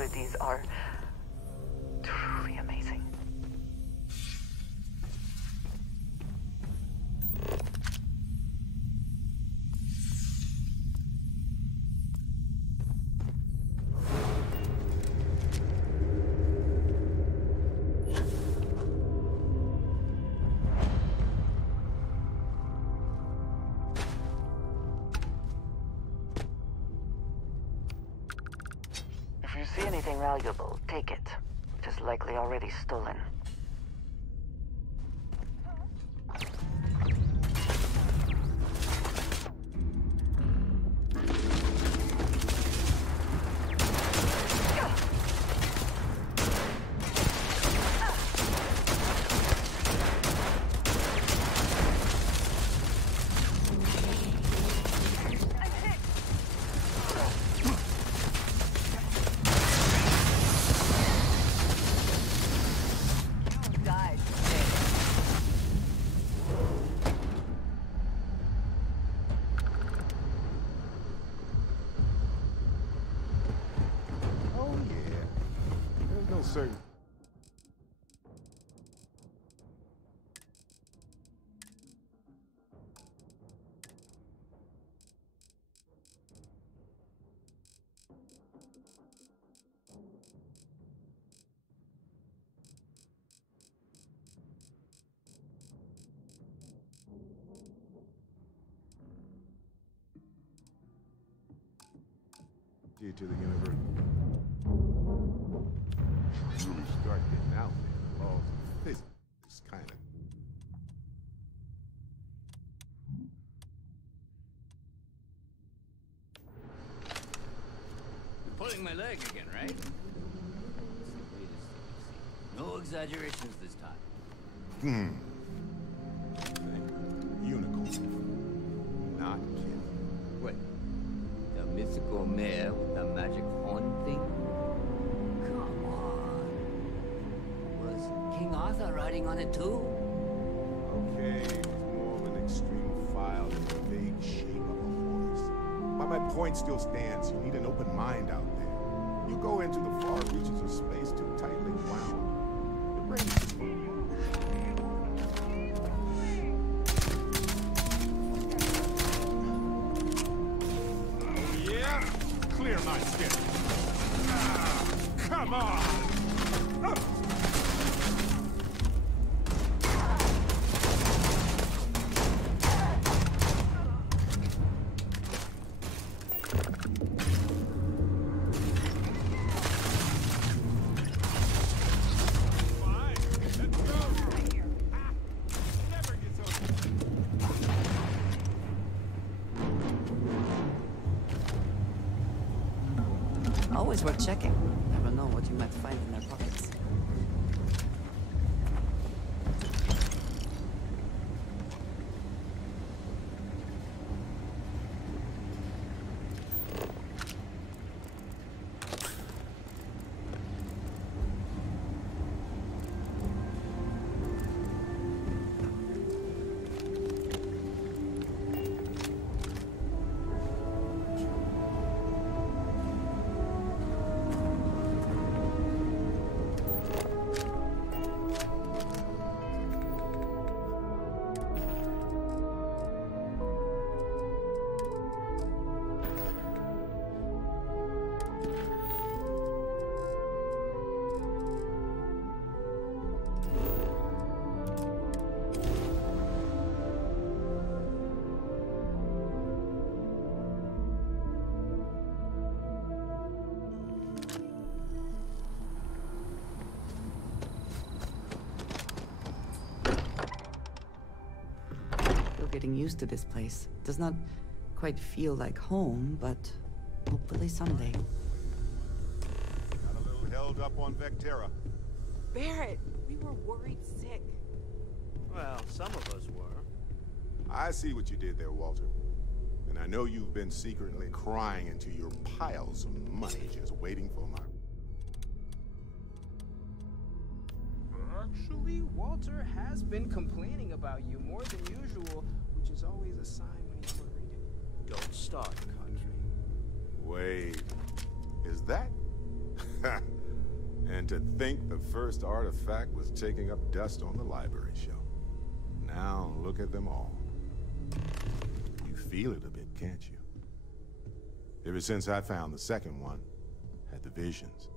abilities are truly amazing. If you see anything valuable, take it. It is likely already stolen. Certain. Due to the universe. Really start getting out there. Laws of physics is kind of. You're pulling my leg again, right? No exaggerations this time. Unicorn. Not kidding. What? The mythical mare with the magic horn thing? Come on. Was King Arthur riding on it too? Okay, it's more of an extreme file than the vague shape of a horse. But my point still stands. You need an open mind out there. You go into the far reaches of space too tightly wound. Your brain is just clear my skin. Come on! Always worth checking. Never know what you might find in their pockets. Getting used to this place. Does not quite feel like home, but hopefully someday. Got a little held up on Vectera. Barrett, we were worried sick. Well, some of us were. I see what you did there, Walter. And I know you've been secretly crying into your piles of money just waiting for my... Actually, Walter has been complaining about you more than usual, which is always a sign when he's worried. Don't start, Country. Wait, is that... And to think the first artifact was taking up dust on the library shelf. Now look at them all. You feel it a bit, can't you? Ever since I found the second one, had the visions.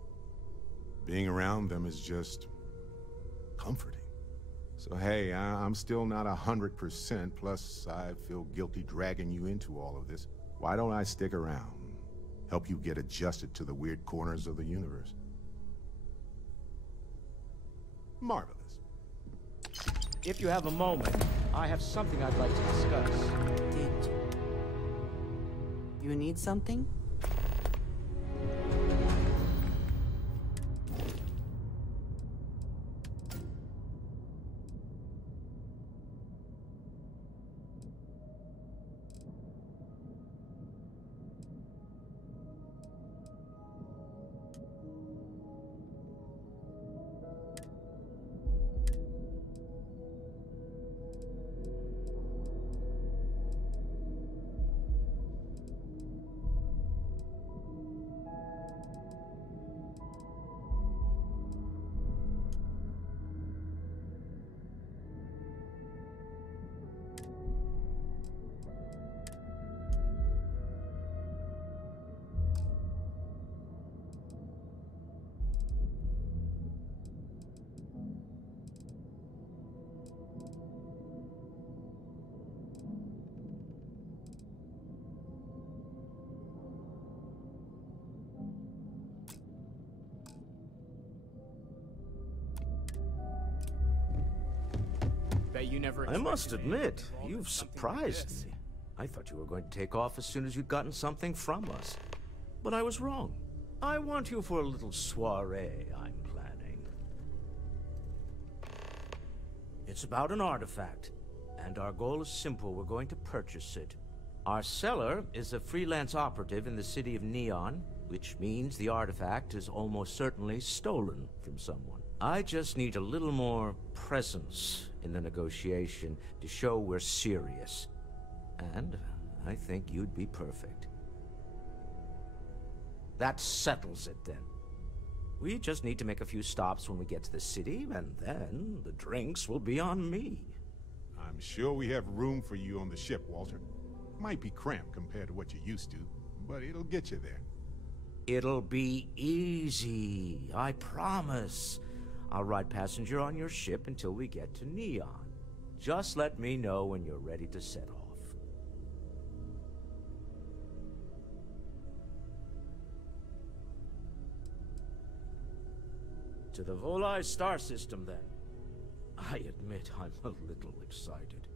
Being around them is just comforting. So hey, I'm still not 100%, plus I feel guilty dragging you into all of this. Why don't I stick around? Help you get adjusted to the weird corners of the universe. Marvelous. If you have a moment, I have something I'd like to discuss. Did you need something? Bet you never I must expected me admit, to involve in you've something like surprised this. me. I thought you were going to take off as soon as you'd gotten something from us. But I was wrong. I want you for a little soiree I'm planning. It's about an artifact, and our goal is simple. We're going to purchase it. Our seller is a freelance operative in the city of Neon, which means the artifact is almost certainly stolen from someone. I just need a little more presence in the negotiation to show we're serious. And I think you'd be perfect. That settles it, then. We just need to make a few stops when we get to the city, and then the drinks will be on me. I'm sure we have room for you on the ship, Walter. Might be cramped compared to what you're used to, but it'll get you there. It'll be easy, I promise. I'll ride passenger on your ship until we get to Neon. Just let me know when you're ready to set off. To the Volai star system, then. I admit I'm a little excited.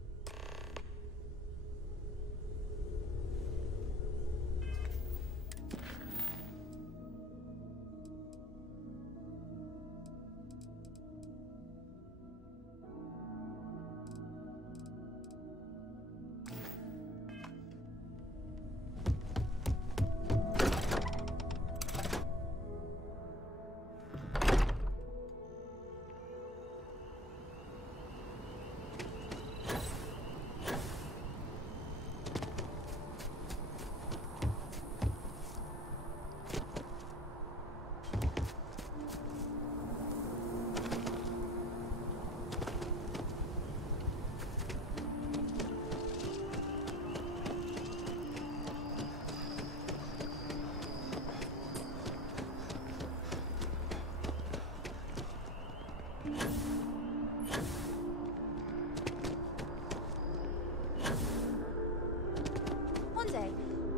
One day,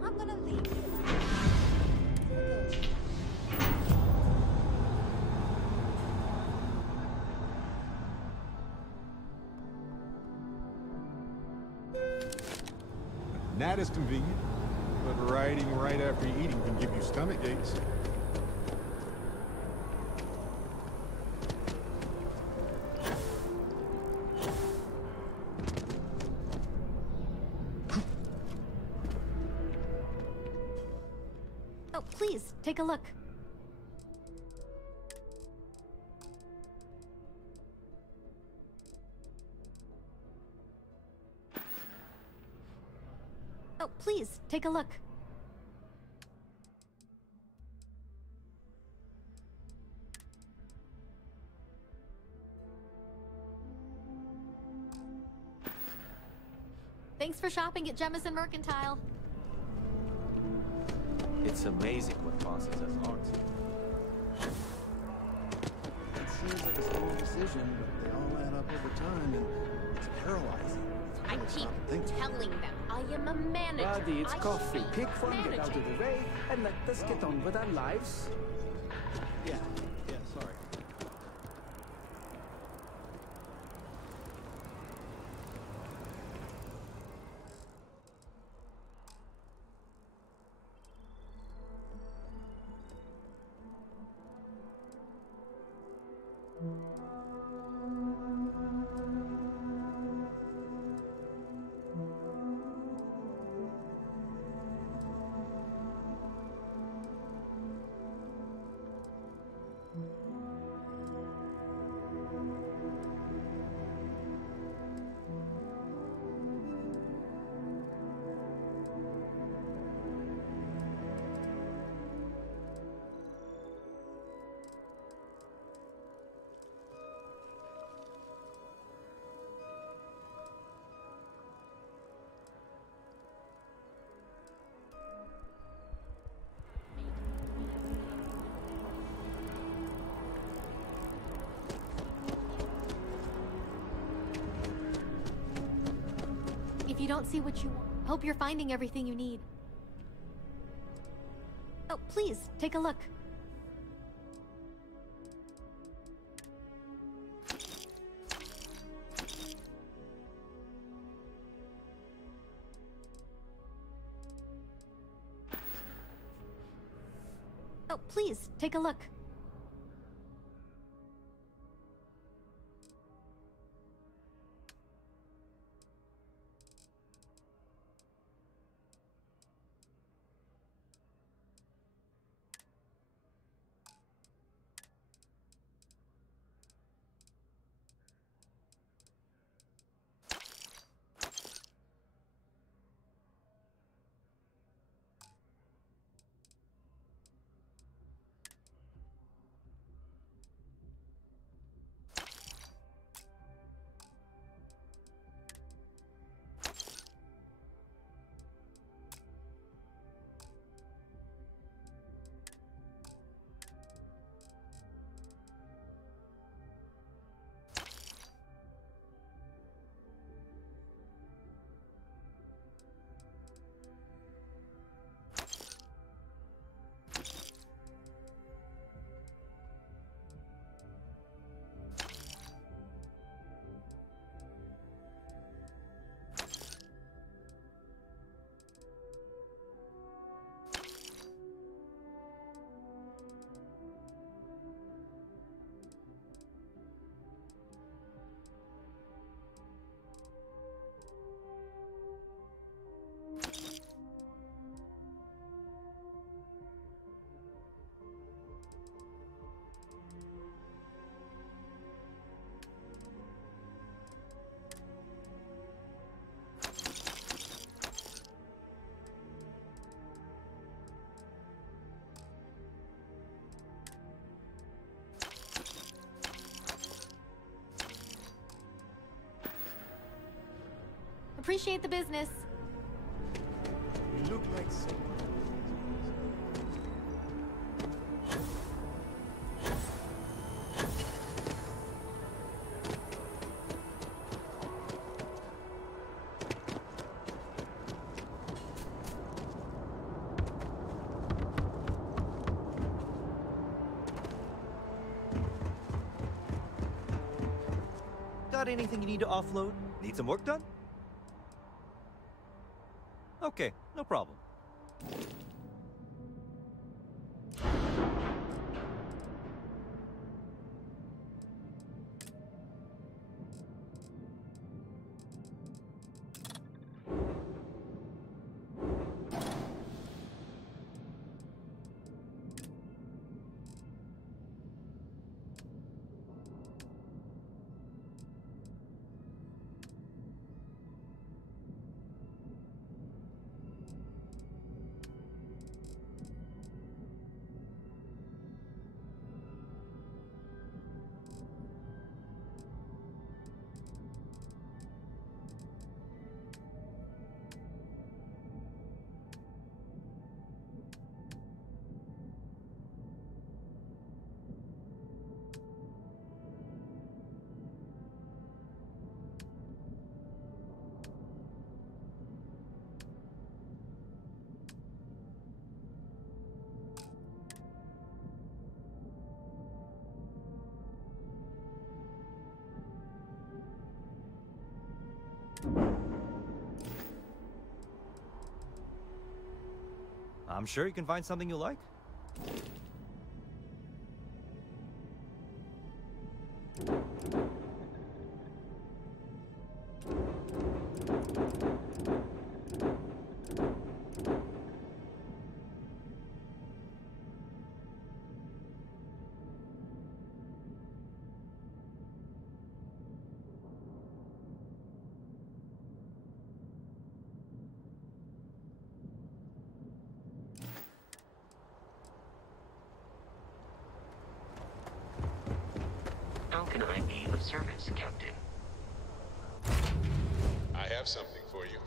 I'm gonna leave you. For good. That is convenient, but riding right after eating can give you stomach aches. Oh, please, take a look. Oh, please, take a look. Thanks for shopping at Jemison Mercantile. It's amazing what causes us art. It seems like a small decision, but they all add up over time, and it's paralyzing. I keep telling them I am a manager. Buddy, it's I coffee. should be Pick one, get out of managing. the way, and let us get on with our lives. Yeah, sorry. If you don't see what you want, hope you're finding everything you need. Oh, please, take a look. Oh, please, take a look. Appreciate the business. You look like someone. Got anything you need to offload? Need some work done? Okay, no problem. I'm sure you can find something you like. How can I be of service, Captain? I have something for you.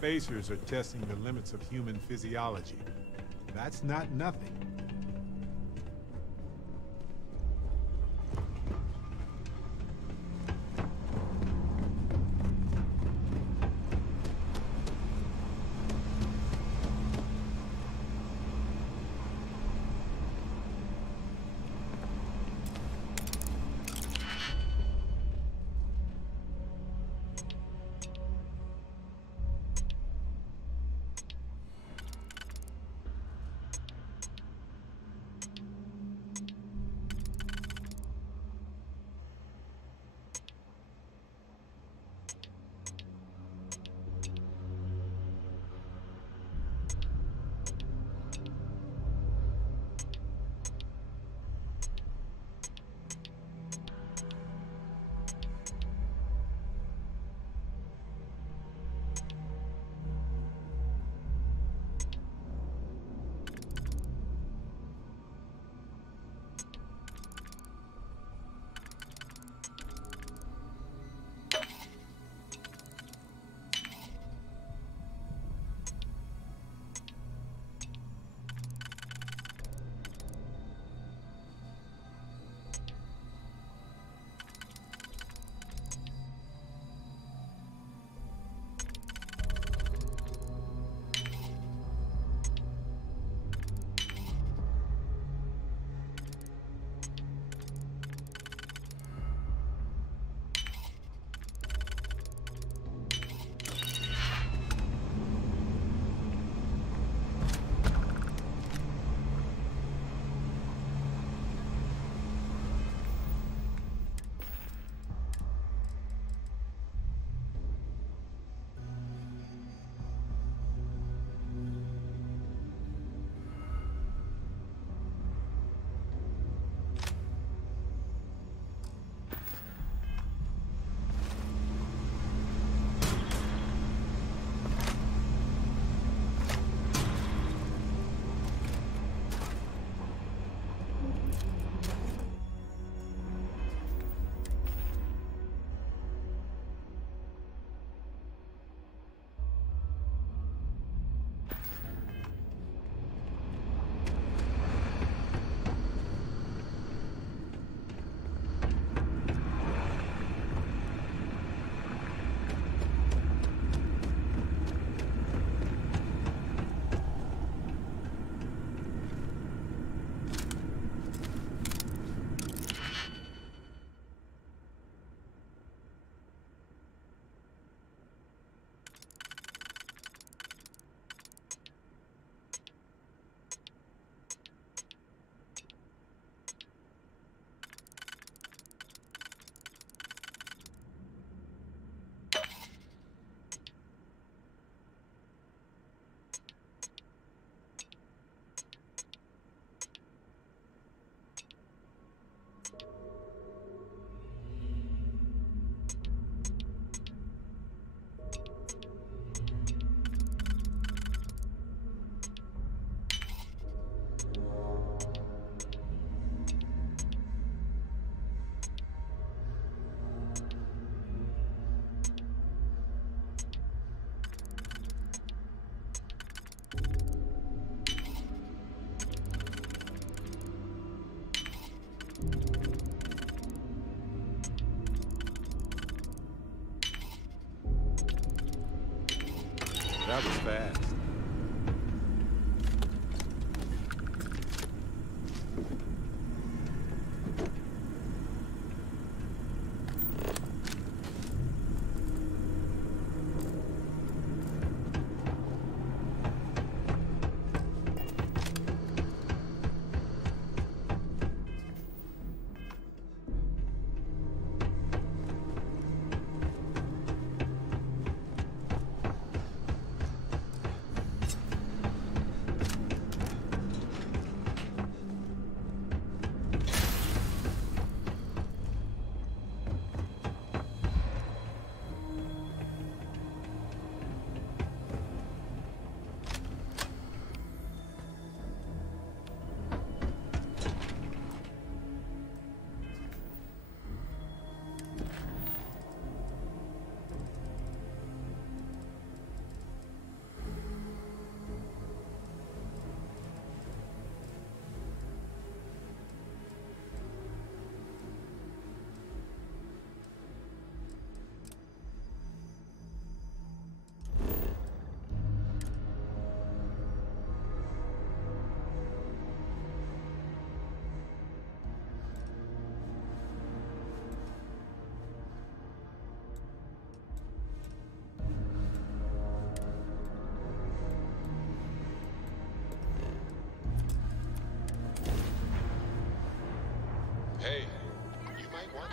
spacers are testing the limits of human physiology. That's not nothing. That was fast.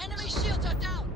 Enemy shields are down!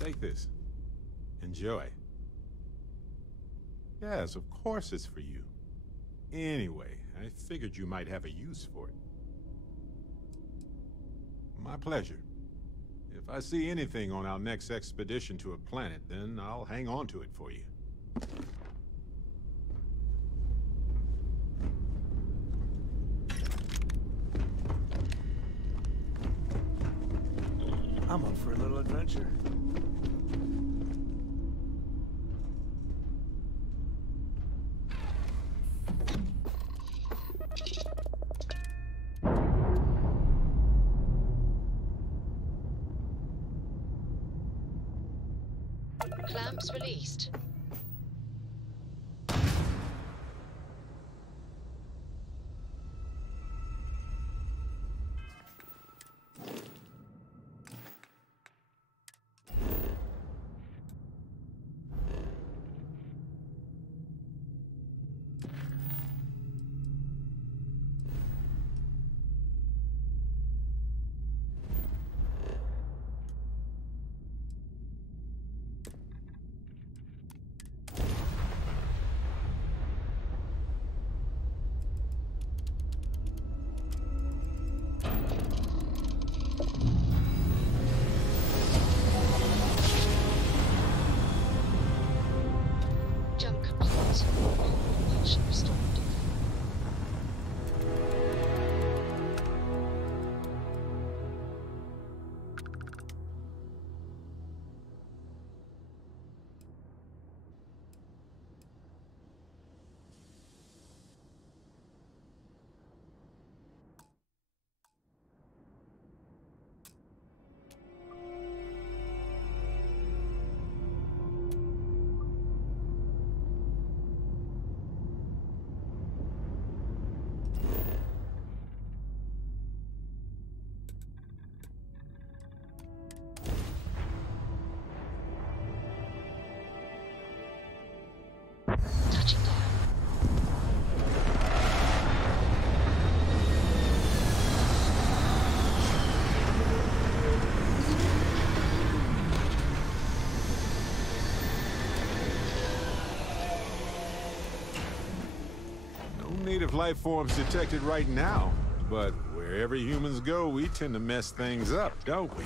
Take this. Enjoy. Yes, of course it's for you. Anyway, I figured you might have a use for it. My pleasure. If I see anything on our next expedition to a planet, then I'll hang on to it for you. I'm up for a little adventure. Clamps released. Great. All function restored. Touching down. No native life forms detected right now, but wherever humans go, we tend to mess things up, don't we?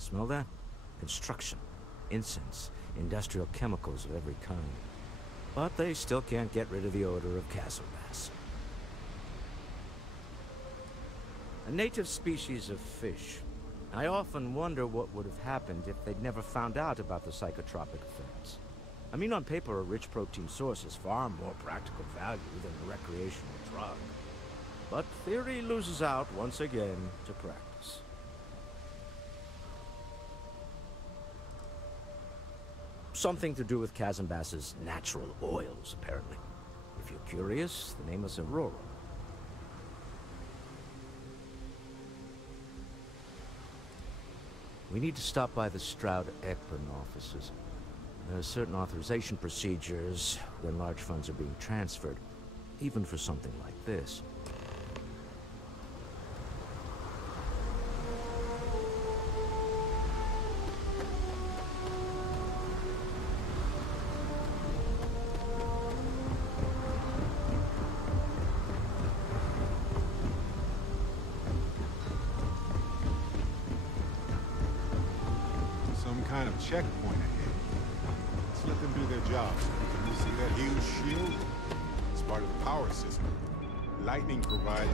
Smell that? Construction, incense, industrial chemicals of every kind. But they still can't get rid of the odor of chasm bass. A native species of fish. I often wonder what would have happened if they'd never found out about the psychotropic effects. I mean, on paper, a rich protein source is far more practical value than a recreational drug. But theory loses out once again to practice. Something to do with chasm bass's natural oils, apparently. If you're curious, the name is Aurora. We need to stop by the Stroud-Ekman offices. There are certain authorization procedures when large funds are being transferred, even for something like this. Kind of checkpoint ahead. Let's let them do their job. You see that huge shield? It's part of the power system. Lightning provides...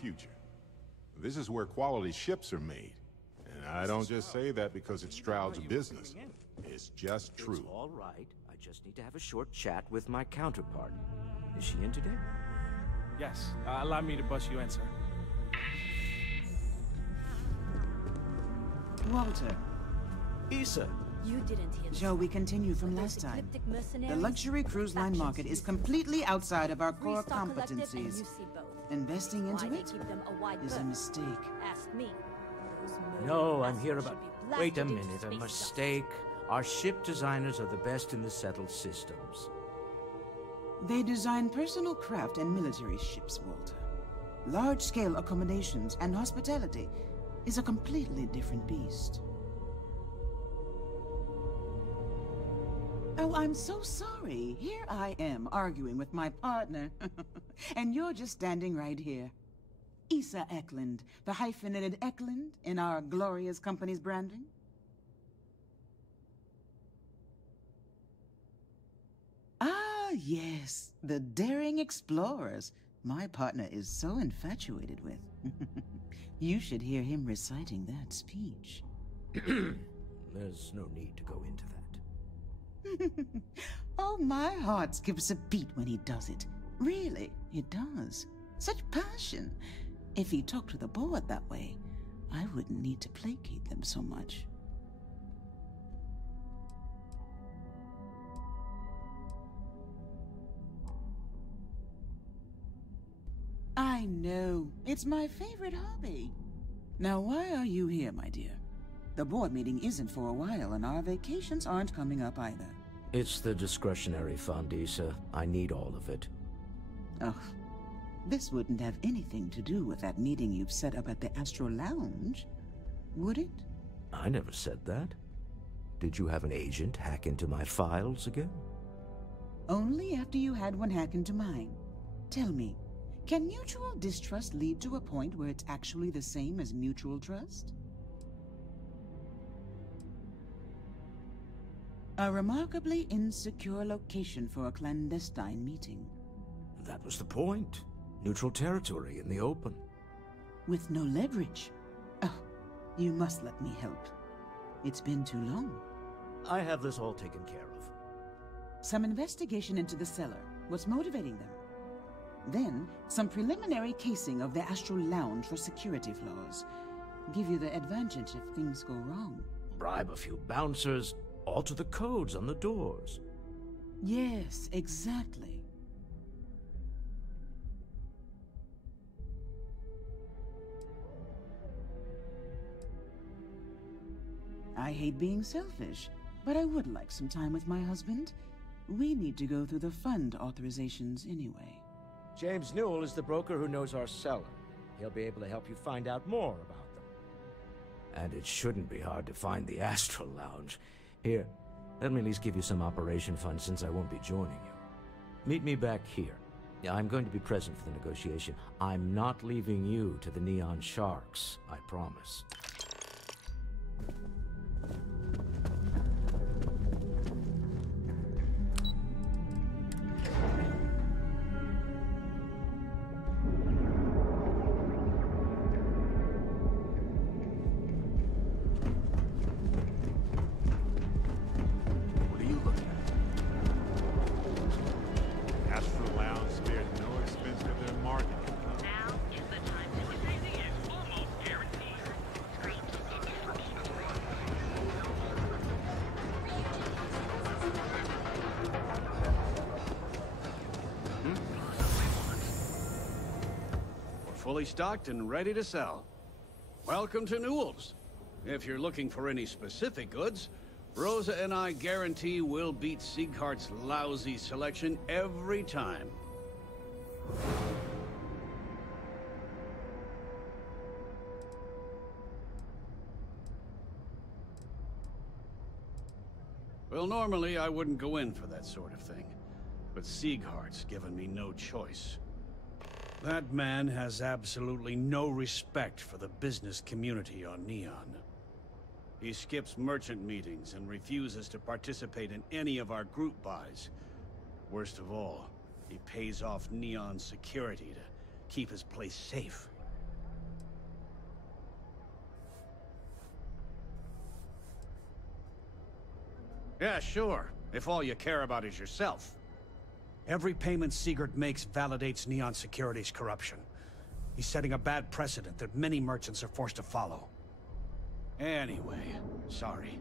future. This is where quality ships are made. And I don't just say that because it's Stroud's business. It's just true. It's all right. I just need to have a short chat with my counterpart. Is she in today? Yes. Allow me to bust you in, sir. Walter. Issa. You didn't hear Shall we continue from last time? The luxury cruise line market is completely outside of our core competencies. Investing into it is a mistake. Ask me. No, I'm here about... Wait a minute, a mistake? Our ship designers are the best in the settled systems. They design personal craft and military ships, Walter. Large-scale accommodations and hospitality is a completely different beast. Oh, I'm so sorry. Here I am arguing with my partner. And you're just standing right here. Issa Eklund, the hyphenated Eklund in our glorious company's branding. Ah, yes, the daring explorers my partner is so infatuated with. You should hear him reciting that speech. There's no need to go into that. Oh, my heart skips a beat when he does it. Really, it does. Such passion. If he talked to the board that way, I wouldn't need to placate them so much. I know. It's my favorite hobby. Now, why are you here, my dear? The board meeting isn't for a while, and our vacations aren't coming up either. It's the discretionary fund, Issa. I need all of it. Oh, this wouldn't have anything to do with that meeting you've set up at the Astro Lounge, would it? I never said that. Did you have an agent hack into my files again? Only after you had one hack into mine. Tell me, can mutual distrust lead to a point where it's actually the same as mutual trust? A remarkably insecure location for a clandestine meeting. That was the point. Neutral territory in the open. With no leverage. Oh, you must let me help. It's been too long. I have this all taken care of. Some investigation into the cellar. What's motivating them? Then, some preliminary casing of the Astral Lounge for security flaws. Give you the advantage if things go wrong. Bribe a few bouncers, alter the codes on the doors. Yes, exactly. I hate being selfish, but I would like some time with my husband. We need to go through the fund authorizations anyway. James Newell is the broker who knows our seller. He'll be able to help you find out more about them. And it shouldn't be hard to find the Astral Lounge. Here, let me at least give you some operation funds since I won't be joining you. Meet me back here. I'm going to be present for the negotiation. I'm not leaving you to the Neon Sharks, I promise. Fully stocked and ready to sell. Welcome to Newell's. If you're looking for any specific goods, Rosa and I guarantee we'll beat Sieghart's lousy selection every time. Well, normally I wouldn't go in for that sort of thing, but Sieghart's given me no choice. That man has absolutely no respect for the business community on Neon. He skips merchant meetings and refuses to participate in any of our group buys. Worst of all, he pays off Neon security to keep his place safe. Yeah, sure, if all you care about is yourself. Every payment Siegert makes validates Neon Security's corruption. He's setting a bad precedent that many merchants are forced to follow. Anyway, sorry.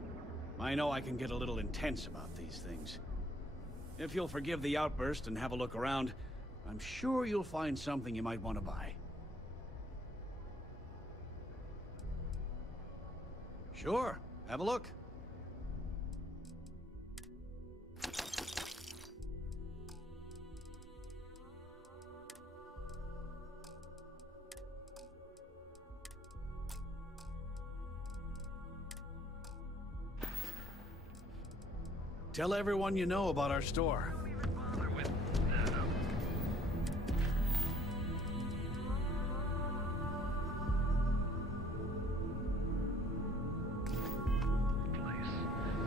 I know I can get a little intense about these things. If you'll forgive the outburst and have a look around, I'm sure you'll find something you might want to buy. Sure, have a look. Tell everyone you know about our store.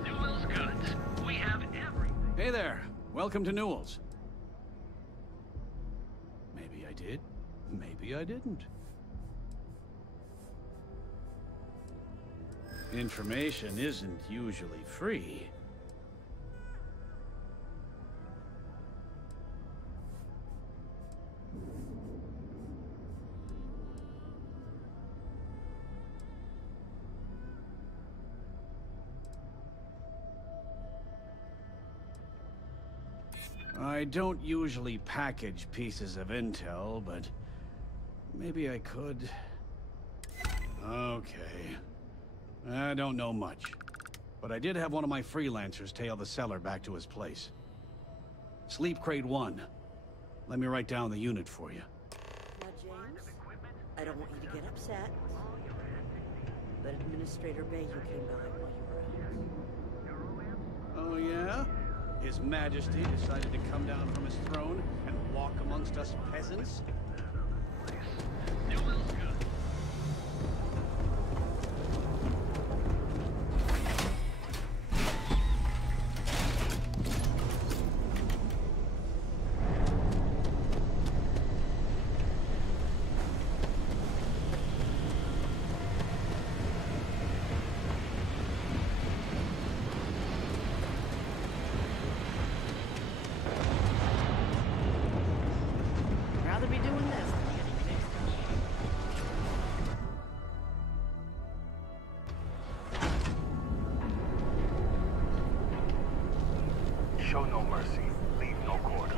Newell's Goods. We have everything. Hey there. Welcome to Newell's. Maybe I did. Maybe I didn't. Information isn't usually free. I don't usually package pieces of intel, but maybe I could. Okay. I don't know much, but I did have one of my freelancers tail the seller back to his place. Sleep Crate 1. Let me write down the unit for you. Now, James, I don't want you to get upset, but Administrator Bayou came by while you were out. Oh, yeah? His Majesty decided to come down from his throne and walk amongst us peasants? Rather be doing Show no mercy. Leave no quarter.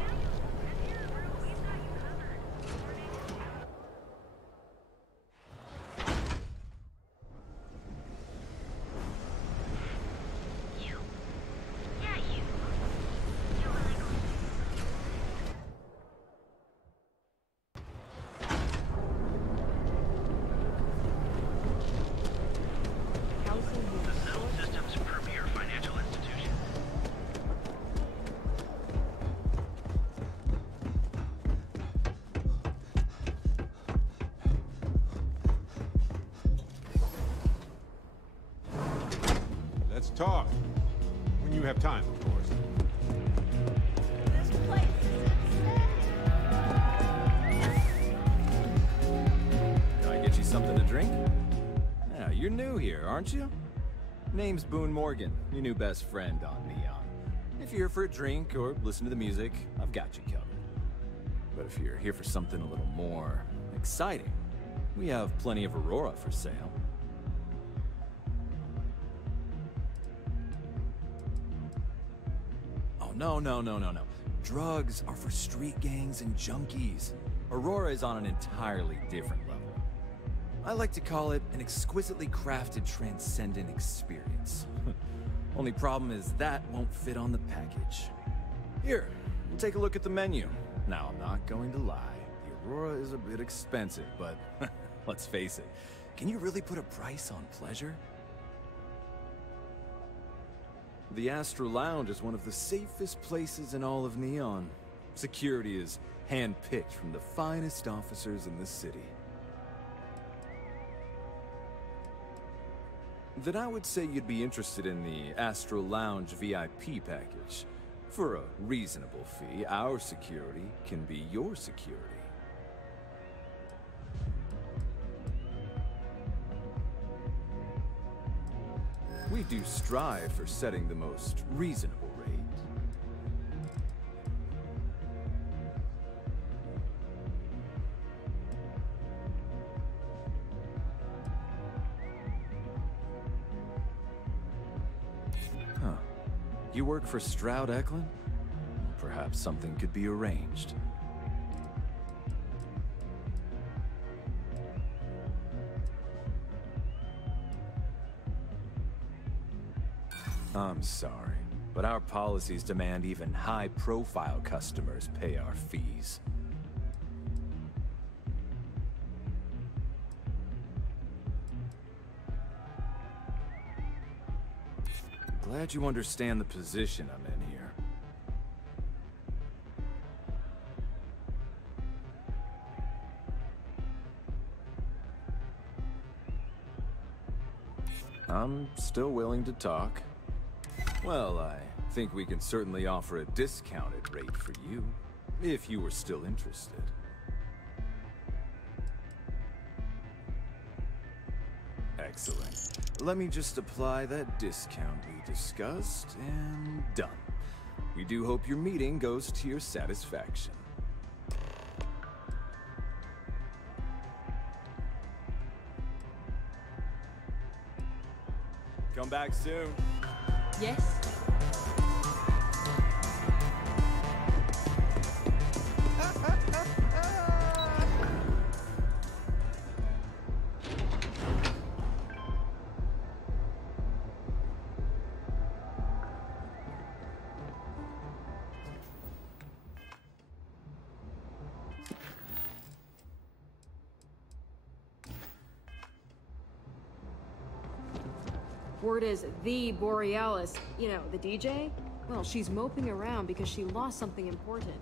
Let's talk. When you have time, of course. This place is Can I get you something to drink? Yeah, you're new here, aren't you? Name's Boone Morgan, your new best friend on Neon. If you're here for a drink or listen to the music, I've got you covered. But if you're here for something a little more exciting, we have plenty of Aurora for sale. No. Drugs are for street gangs and junkies. Aurora is on an entirely different level. I like to call it an exquisitely crafted, transcendent experience. Only problem is that won't fit on the package. Here, we'll take a look at the menu. Now, I'm not going to lie. The Aurora is a bit expensive, but let's face it. Can you really put a price on pleasure? The Astro Lounge is one of the safest places in all of Neon. Security is hand-picked from the finest officers in the city. Then I would say you'd be interested in the Astro Lounge VIP package. For a reasonable fee, our security can be your security. We do strive for setting the most reasonable rate. Huh. You work for Stroud Eklund? Perhaps something could be arranged. I'm sorry, but our policies demand even high-profile customers pay our fees. Glad you understand the position I'm in here. I'm still willing to talk. Well, I think we can certainly offer a discounted rate for you, if you were still interested. Excellent. Let me just apply that discount we discussed, and done. We do hope your meeting goes to your satisfaction. Come back soon. Yes. Word is the Borealis, you know, the DJ? Well, she's moping around because she lost something important.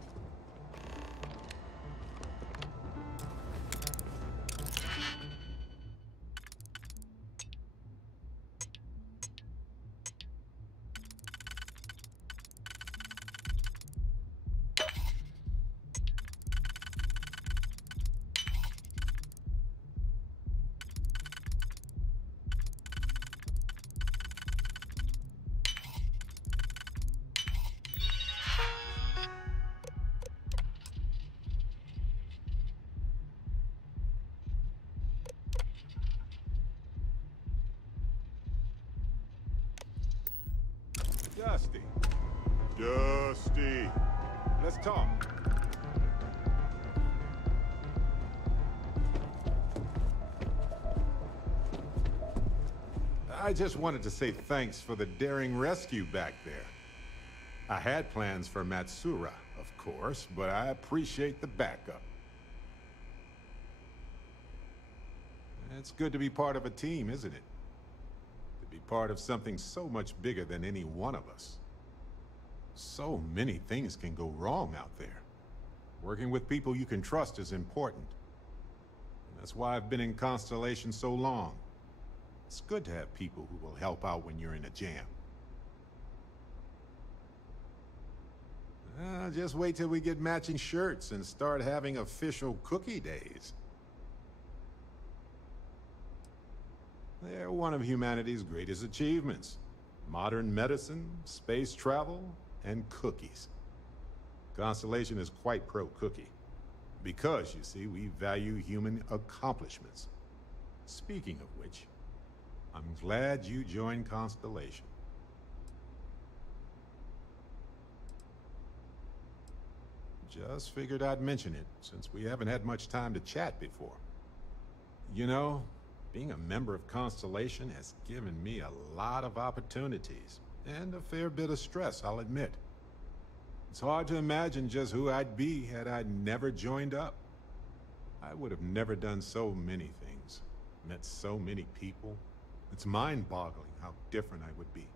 Dusty, Dusty, let's talk. I just wanted to say thanks for the daring rescue back there. I had plans for Matsura, of course, but I appreciate the backup. It's good to be part of a team, isn't it? To be part of something so much bigger than any one of us. So many things can go wrong out there. Working with people you can trust is important. And that's why I've been in Constellation so long. It's good to have people who will help out when you're in a jam. Just wait till we get matching shirts and start having official cookie days. They're one of humanity's greatest achievements. Modern medicine, space travel, and cookies. Constellation is quite pro-cookie. Because, you see, we value human accomplishments. Speaking of which, I'm glad you joined Constellation. Just figured I'd mention it, since we haven't had much time to chat before. You know, being a member of Constellation has given me a lot of opportunities, and a fair bit of stress, I'll admit. It's hard to imagine just who I'd be had I never joined up. I would have never done so many things, met so many people. It's mind-boggling how different I would be.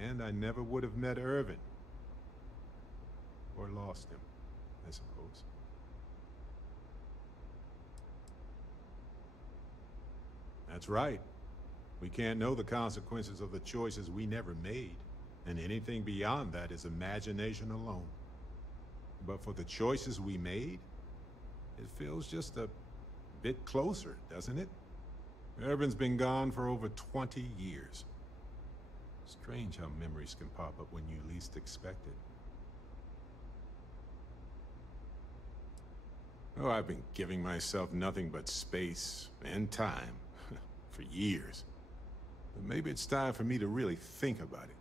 And I never would have met Irvin. Or lost him, I suppose. That's right. We can't know the consequences of the choices we never made, and anything beyond that is imagination alone. But for the choices we made, it feels just a bit closer, doesn't it? Irvin's been gone for over 20 years. Strange how memories can pop up when you least expect it. Oh, I've been giving myself nothing but space and time for years. But maybe it's time for me to really think about it.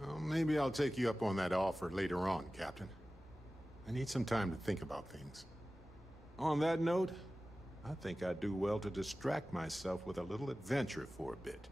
Well, maybe I'll take you up on that offer later on, Captain. I need some time to think about things. On that note, I think I'd do well to distract myself with a little adventure for a bit.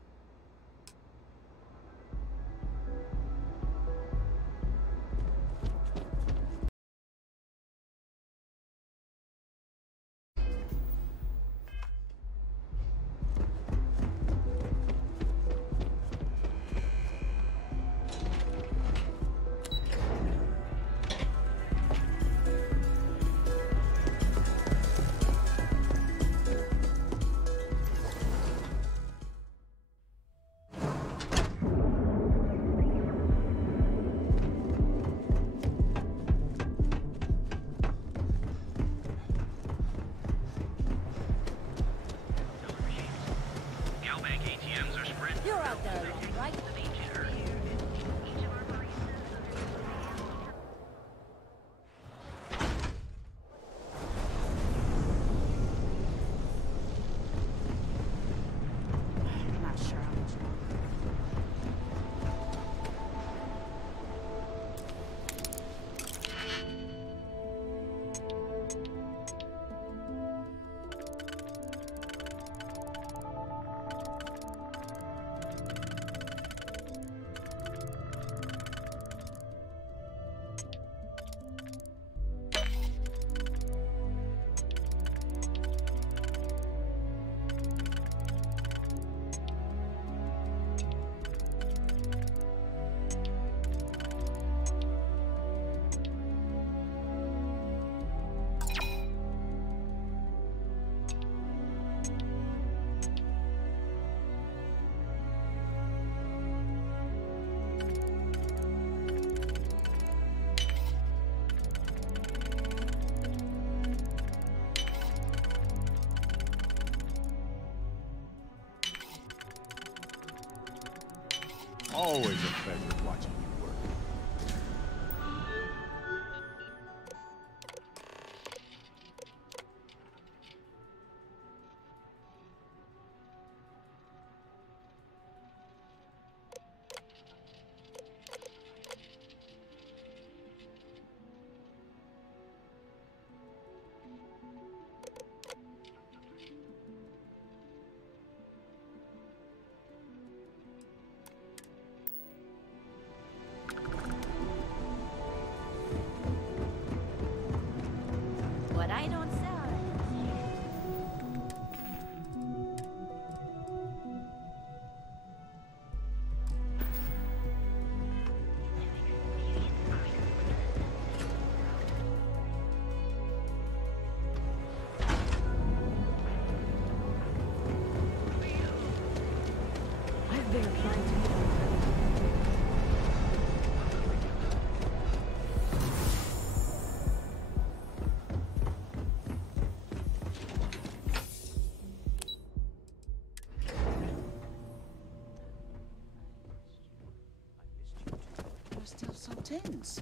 still so tense?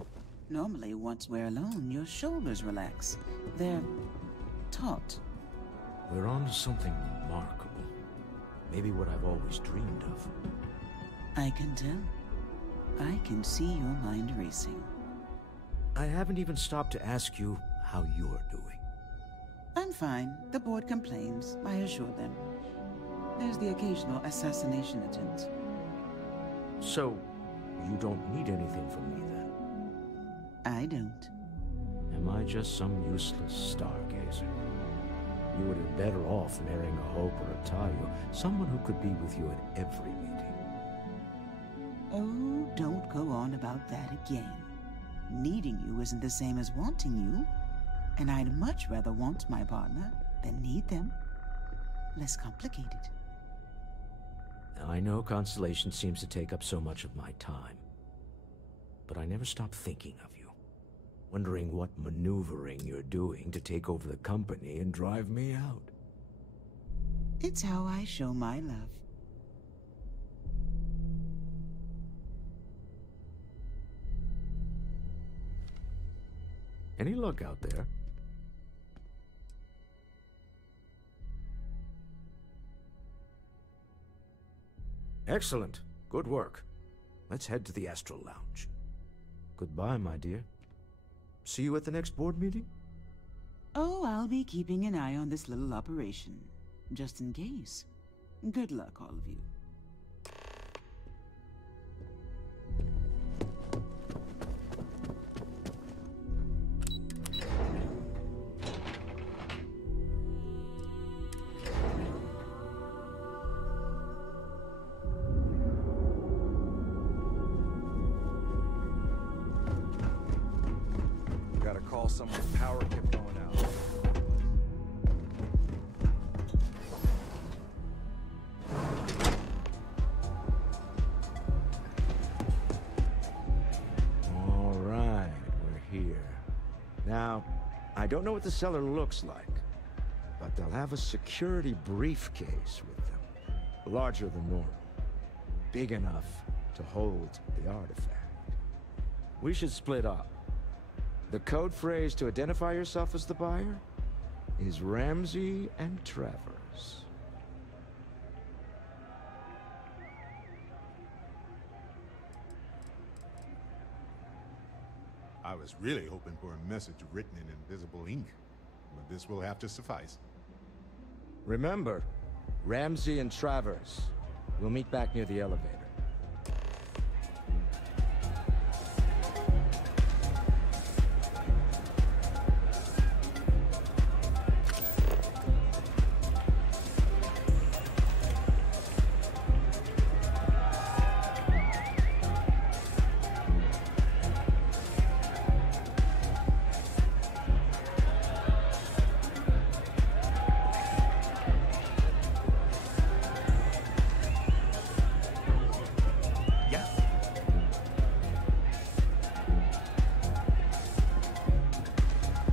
Normally, once we're alone, your shoulders relax. They're taut. We're on to something remarkable. Maybe what I've always dreamed of. I can tell. I can see your mind racing. I haven't even stopped to ask you how you're doing. I'm fine. The board complains, I assure them. There's the occasional assassination attempt. So, you don't need anything from me then? I don't. Am I just some useless stargazer? You would have been better off marrying a Hope or a Tayo, someone who could be with you at every meeting. Oh, don't go on about that again. Needing you isn't the same as wanting you. And I'd much rather want my partner than need them. Less complicated. I know Constellation seems to take up so much of my time. But I never stop thinking of you. Wondering what maneuvering you're doing to take over the company and drive me out. It's how I show my love. Any luck out there? Excellent. Good work. Let's head to the Astral Lounge. Goodbye, my dear. See you at the next board meeting? Oh, I'll be keeping an eye on this little operation. Just in case. Good luck, all of you. Gotta call someone's power kept going out. All right, we're here. Now, I don't know what the cellar looks like, but they'll have a security briefcase with them. Larger than normal. Big enough to hold the artifact. We should split up. The code phrase to identify yourself as the buyer is Ramsey and Travers. I was really hoping for a message written in invisible ink, but this will have to suffice. Remember, Ramsey and Travers. We'll meet back near the elevator.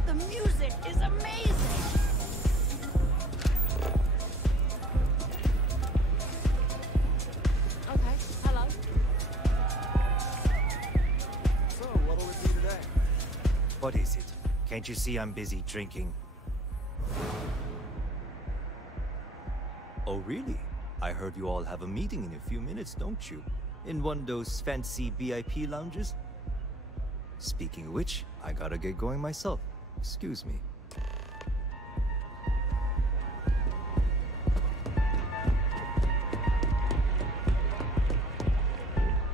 The music is amazing! Okay, hello. So, what'll it be today? What is it? Can't you see I'm busy drinking? Oh, really? I heard you all have a meeting in a few minutes, don't you? In one of those fancy VIP lounges? Speaking of which, I gotta get going myself. Excuse me.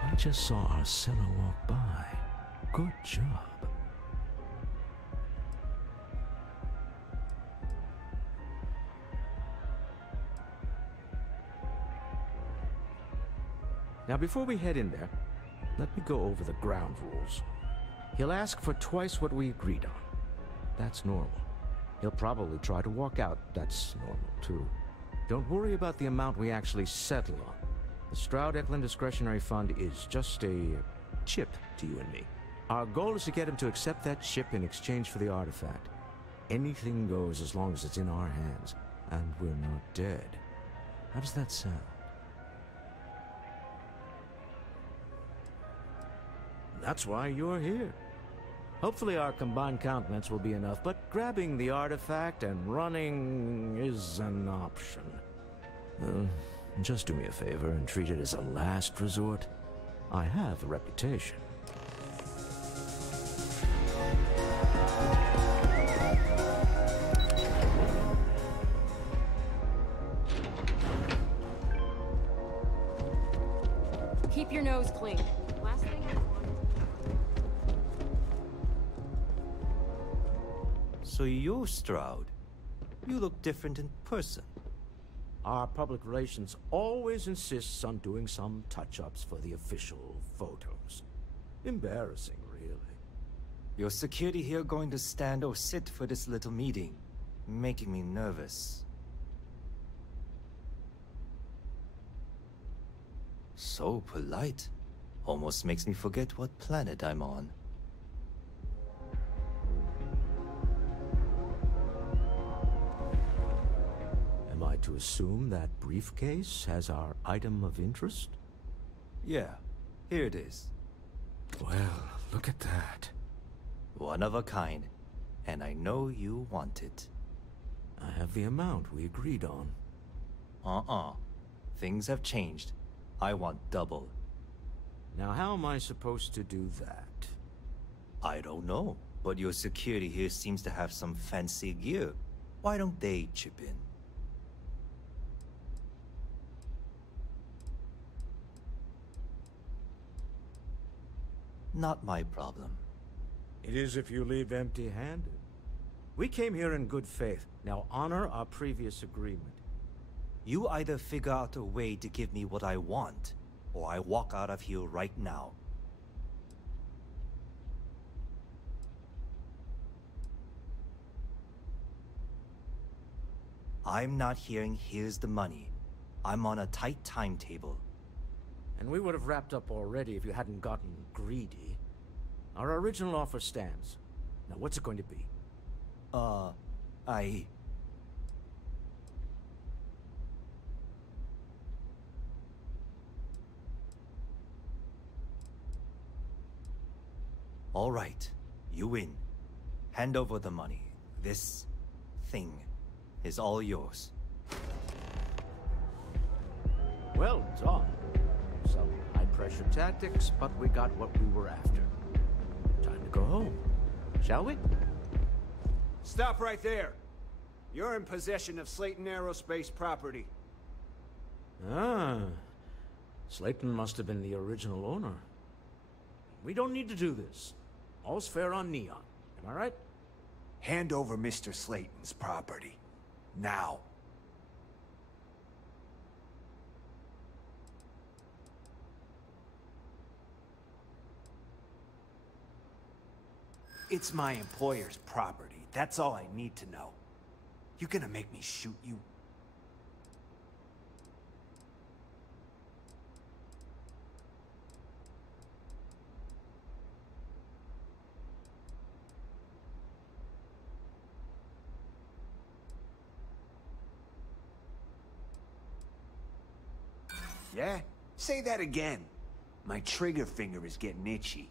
I just saw Arcella walk by. Good job. Now, before we head in there, let me go over the ground rules. He'll ask for twice what we agreed on. That's normal. He'll probably try to walk out. That's normal, too. Don't worry about the amount we actually settle on. The Stroud-Eklund Discretionary Fund is just a chip to you and me. Our goal is to get him to accept that chip in exchange for the artifact. Anything goes as long as it's in our hands, and we're not dead. How does that sound? That's why you're here. Hopefully our combined countenance will be enough, but grabbing the artifact and running is an option. Just do me a favor and treat it as a last resort. I have a reputation. Keep your nose clean. Last thing I want. So you're Stroud. You look different in person. Our public relations always insists on doing some touch-ups for the official photos. Embarrassing, really. Your security here going to stand or sit for this little meeting, making me nervous. So polite. Almost makes me forget what planet I'm on. Am I to assume that briefcase has our item of interest? Yeah, here it is. Well, look at that. One of a kind, and I know you want it. I have the amount we agreed on. Things have changed. I want double. Now how am I supposed to do that? I don't know, but your security here seems to have some fancy gear. Why don't they chip in? Not my problem. It is if you leave empty-handed. We came here in good faith. Now honor our previous agreement. You either figure out a way to give me what I want, or I walk out of here right now. I'm not hearing here's the money. I'm on a tight timetable. And we would have wrapped up already if you hadn't gotten greedy. Our original offer stands. Now what's it going to be? All right, you win. Hand over the money. This thing is all yours. Well done. Some high-pressure tactics, but we got what we were after. Time to go home, shall we? Stop right there. You're in possession of Slayton Aerospace property. Ah. Slayton must have been the original owner. We don't need to do this. All's fair on Neon. Am I right? Hand over Mr. Slayton's property. Now. It's my employer's property. That's all I need to know. You gonna make me shoot you? Yeah? Say that again. My trigger finger is getting itchy.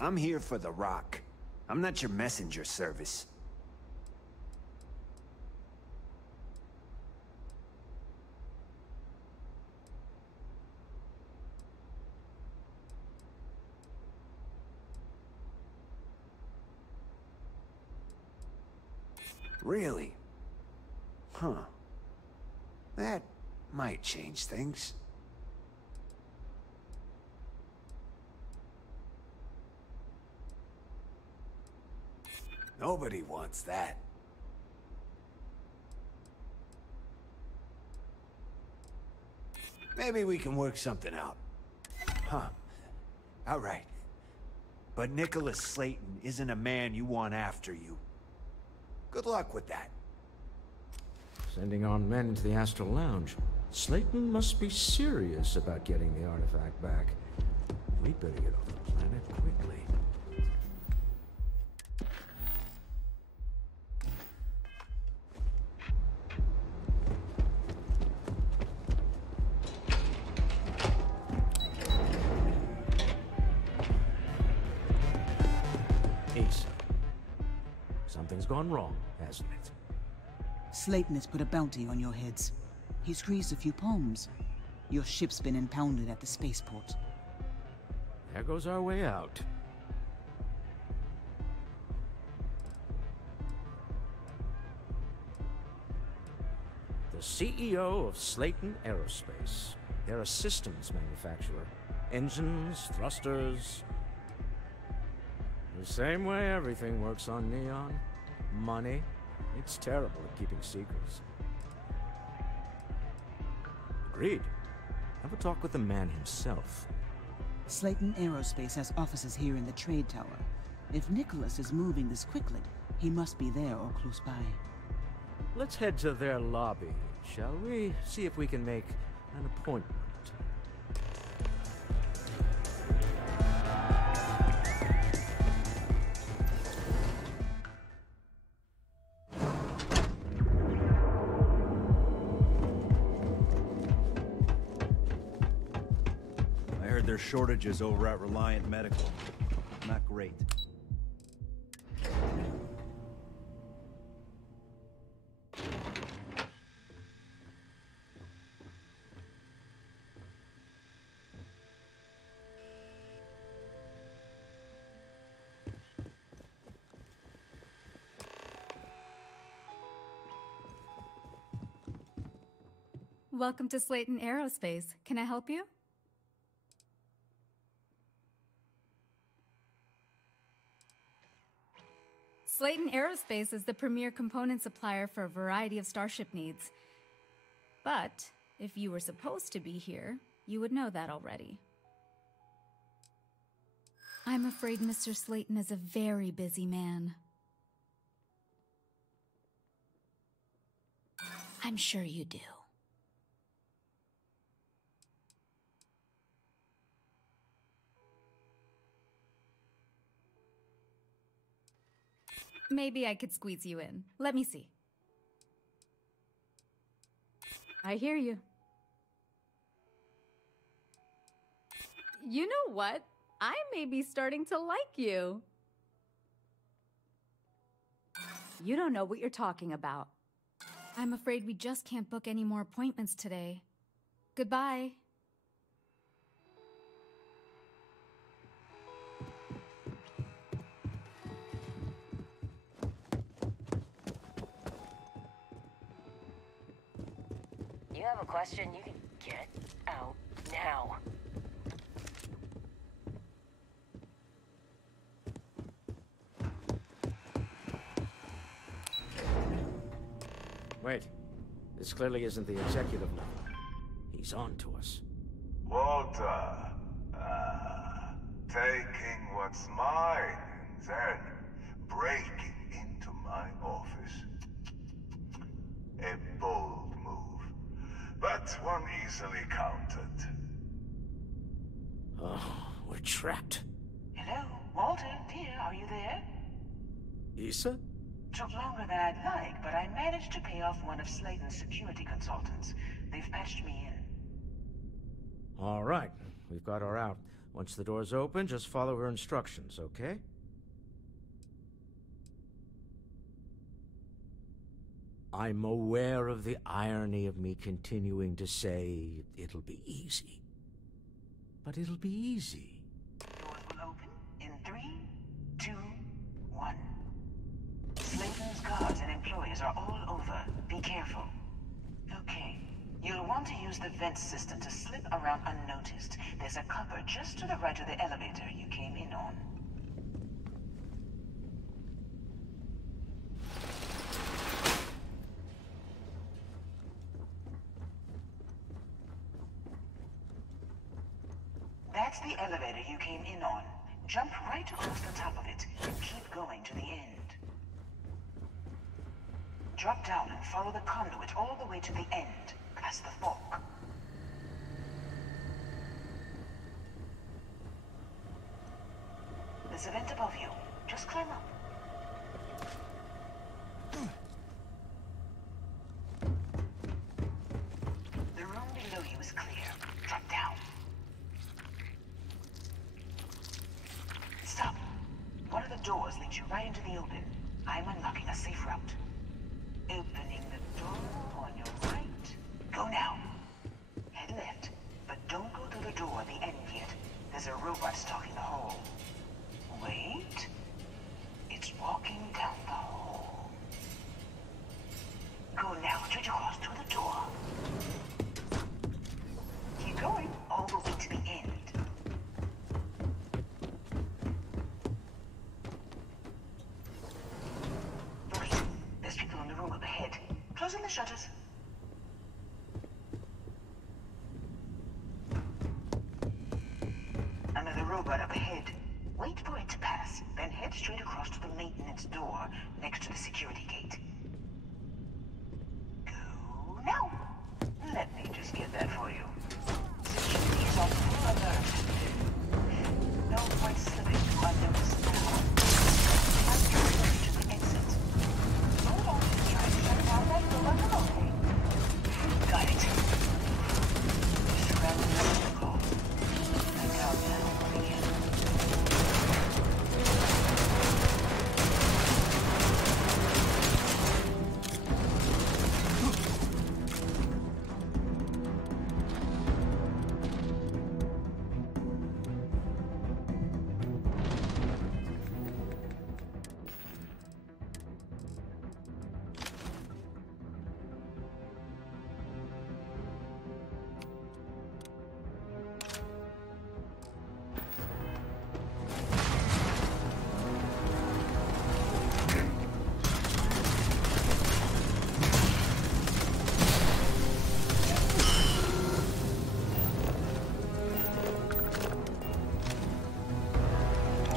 I'm here for the rock. I'm not your messenger service. Really? Huh. That might change things. Nobody wants that. Maybe we can work something out. Huh. All right. But Nicholas Slayton isn't a man you want after you. Good luck with that. Sending armed men into the Astral Lounge. Slayton must be serious about getting the artifact back. We'd better get off the planet quickly. gone wrong, hasn't it? Slayton has put a bounty on your heads. He squeezed a few palms. Your ship's been impounded at the spaceport. There goes our way out. The CEO of Slayton Aerospace. They're a systems manufacturer. Engines, thrusters. The same way everything works on Neon. Money. It's terrible at keeping secrets. Agreed. Have a talk with the man himself. Slayton Aerospace has offices here in the trade tower. If Nicholas is moving this quickly, he must be there or close by. Let's head to their lobby, shall we? See if we can make an appointment. There's shortages over at Reliant Medical. Not great. Welcome to Slayton Aerospace. Can I help you? Slayton Aerospace is the premier component supplier for a variety of starship needs. But if you were supposed to be here, you would know that already. I'm afraid Mr. Slayton is a very busy man. I'm sure you do. Maybe I could squeeze you in. Let me see. I hear you. You know what? I may be starting to like you. You don't know what you're talking about. I'm afraid we just can't book any more appointments today. Goodbye. You have a question, you can get out now. Wait. This clearly isn't the executive level. He's on to us. Walter, taking what's mine and then breaking into my office. A bold move, but one easily countered. Oh, we're trapped. Hello, Walter, dear, are you there? Issa? Took longer than I'd like, but I managed to pay off one of Slayton's security consultants. They've patched me in. All right, we've got her out. Once the door's open, just follow her instructions, okay? I'm aware of the irony of me continuing to say it'll be easy. But it'll be easy. Doors will open in 3, 2, 1. Slayton's guards and employees are all over. Be careful. Okay. You'll want to use the vent system to slip around unnoticed. There's a cupboard just to the right of the elevator you came in on. That's the elevator you came in on. Jump right across the top of it and keep going to the end. Drop down and follow the conduit all the way to the end, past the fork. There's a vent above you. Just climb up. The room below you is clear. Drop down. Stop. One of the doors leads you right into the open. I'm unlocking a safe route. Opening the door on your right. Go now. Head left, but don't go through the door at the end yet. There's a robot stalking the hall. Wait. It's walking down the hall. Go now, straight across to the door. Keep going, all the way to the end. Wait, there's people in the room up ahead. Closing the shutters. Another robot up ahead. Wait for it to pass, then head straight across to the maintenance door next to the security gate. Go now. Let me just get that for you. Security is on full alert. No point slipping through unnoticed now. I'm going to the exit. Hold on, try to shut down that robot remotely. Got it. Surround the protocol. And down now again.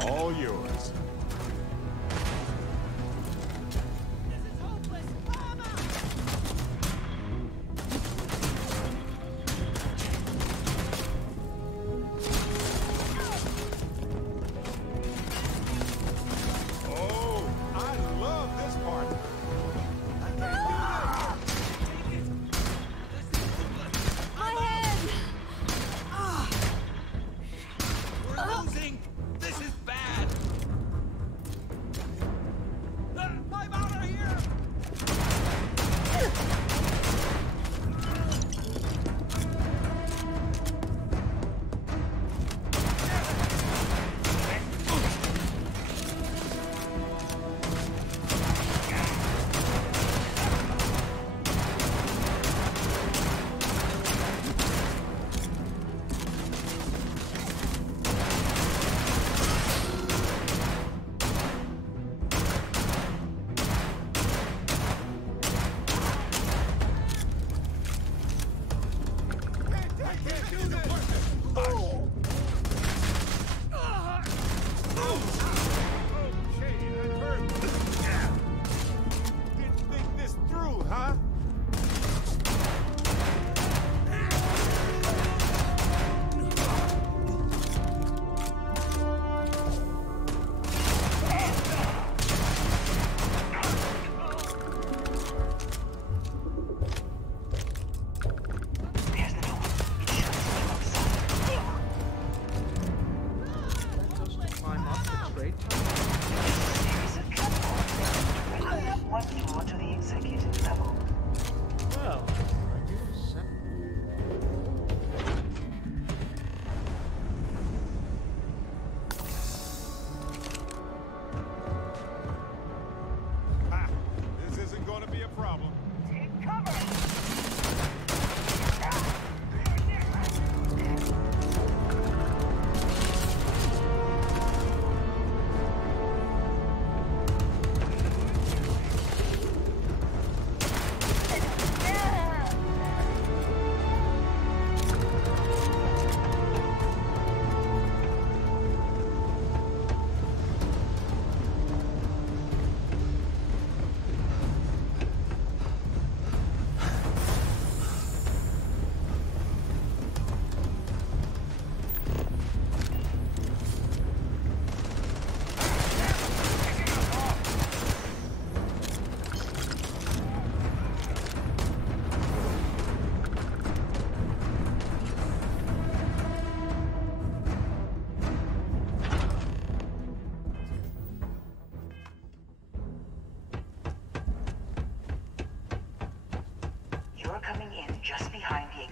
All yours. Oh, I love this part. My head! We're losing! This is bad! I'm out of here! Didn't think this through, huh? There's the door. It shuts from outside.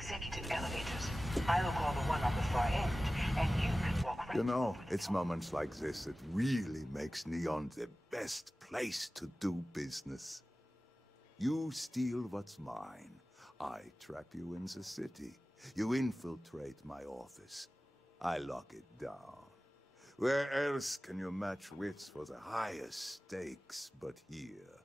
executive elevators. I'll call the one on the far end, and you can walk right. You know, it's moments like this that really makes Neon the best place to do business. You steal what's mine. I trap you in the city. You infiltrate my office. I lock it down. Where else can you match wits for the highest stakes but here?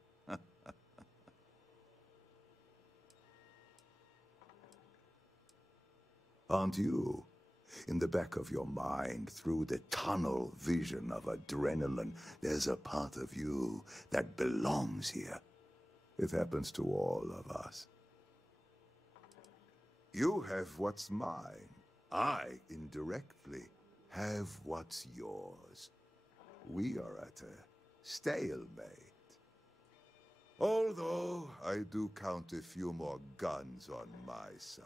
Aren't you? In the back of your mind, through the tunnel vision of adrenaline, there's a part of you that belongs here. It happens to all of us. You have what's mine. I, indirectly, have what's yours. We are at a stalemate. Although, I do count a few more guns on my side.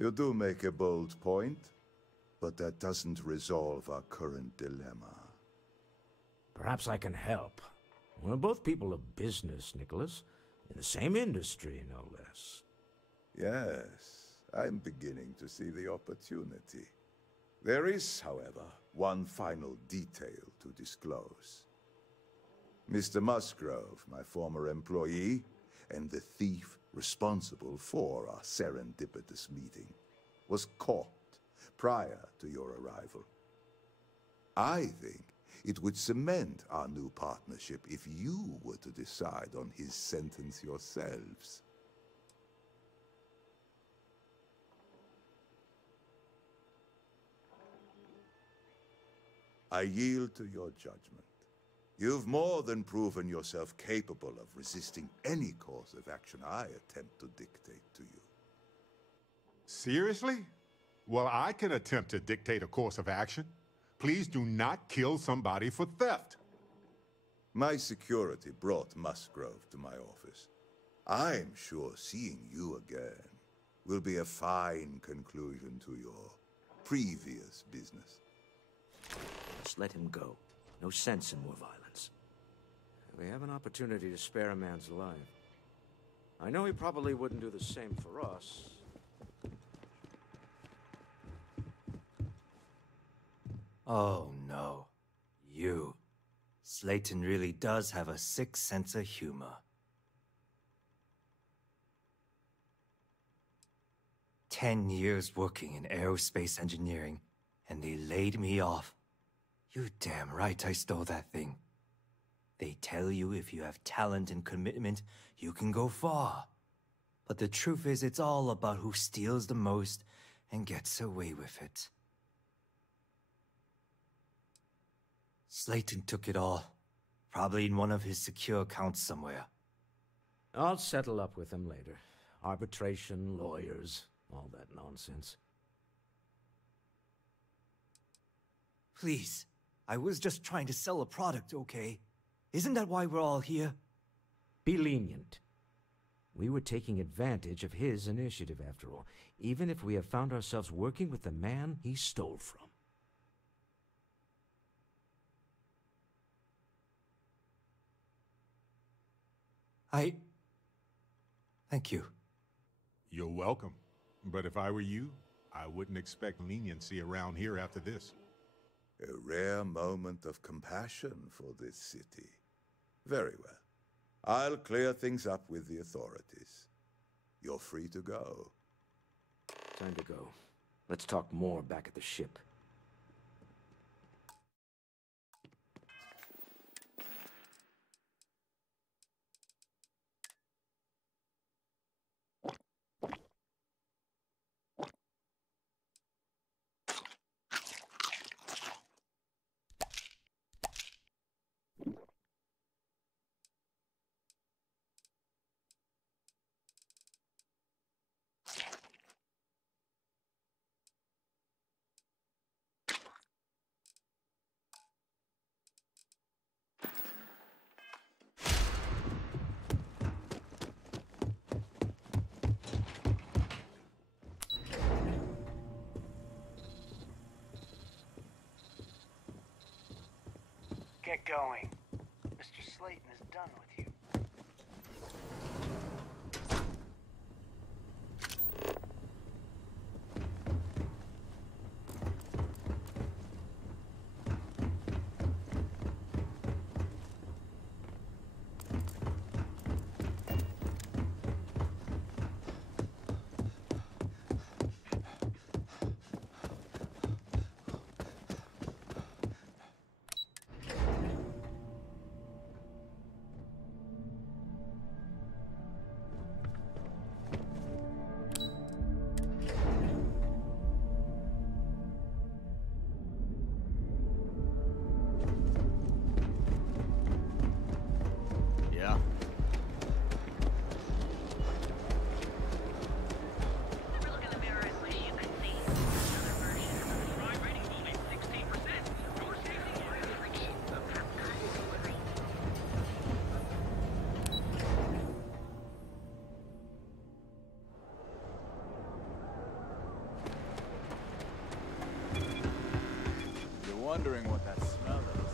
You do make a bold point, but that doesn't resolve our current dilemma. Perhaps I can help. We're both people of business, Nicholas. In the same industry, no less. Yes, I'm beginning to see the opportunity. There is, however, one final detail to disclose. Mr. Musgrove, my former employee, and the thief responsible for our serendipitous meeting, was caught prior to your arrival. I think it would cement our new partnership if you were to decide on his sentence yourselves. I yield to your judgment. You've more than proven yourself capable of resisting any course of action I attempt to dictate to you. Seriously? Well, I can attempt to dictate a course of action. Please do not kill somebody for theft. My security brought Musgrove to my office. I'm sure seeing you again will be a fine conclusion to your previous business. Just let him go. No sense in more violence. We have an opportunity to spare a man's life. I know he probably wouldn't do the same for us. Oh no. You. Slayton really does have a sick sense of humor. 10 years working in aerospace engineering, and they laid me off. You damn right I stole that thing. They tell you if you have talent and commitment, you can go far. But the truth is, it's all about who steals the most and gets away with it. Slayton took it all. Probably in one of his secure accounts somewhere. I'll settle up with him later. Arbitration, lawyers, all that nonsense. Please. I was just trying to sell a product, okay? Isn't that why we're all here? Be lenient. We were taking advantage of his initiative, after all, even if we have found ourselves working with the man he stole from. Thank you. You're welcome. But if I were you, I wouldn't expect leniency around here after this. A rare moment of compassion for this city. Very well. I'll clear things up with the authorities. You're free to go. Time to go. Let's talk more back at the ship. Get going. Mr. Slayton is done with you. Wondering what that smell is.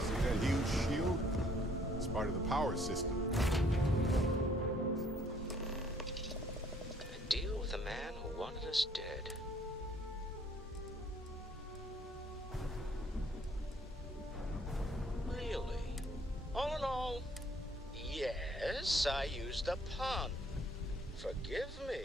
See that huge shield? It's part of the power system. A deal with a man who wanted us dead. Really? All in all, yes, I used a pun. Forgive me.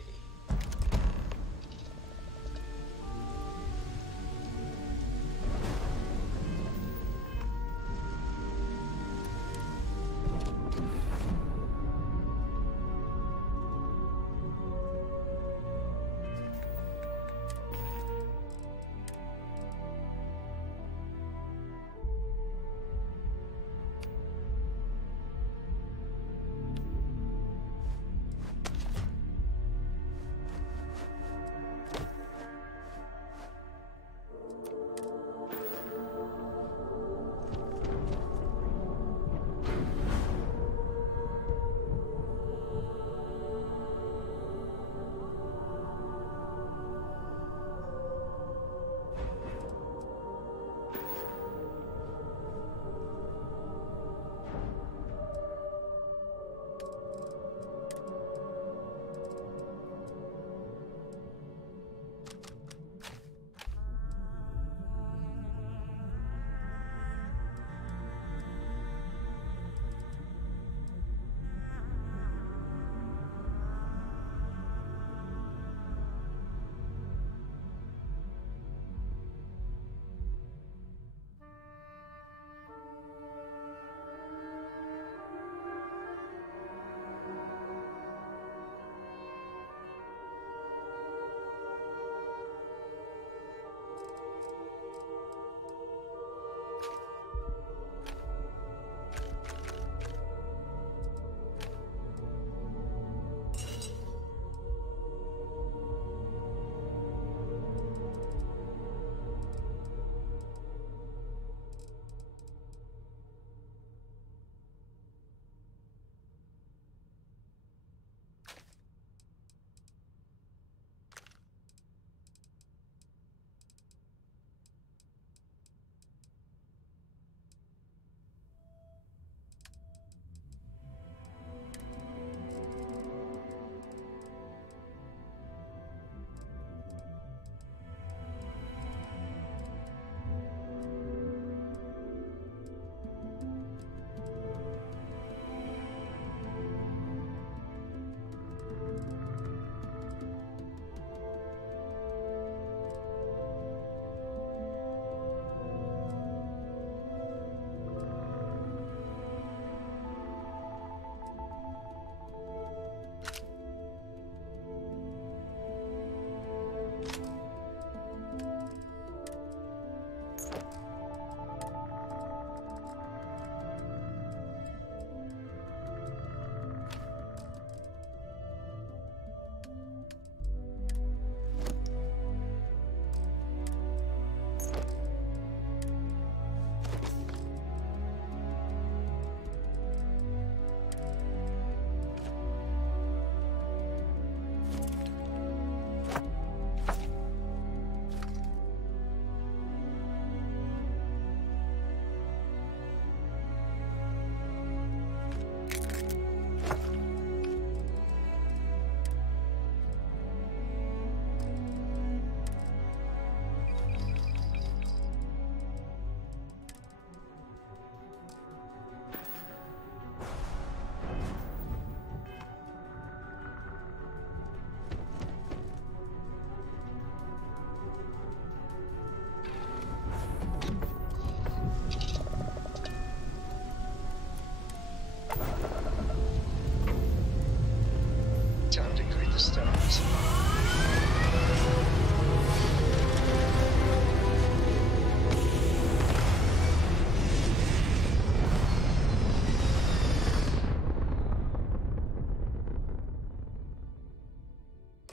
Bribes.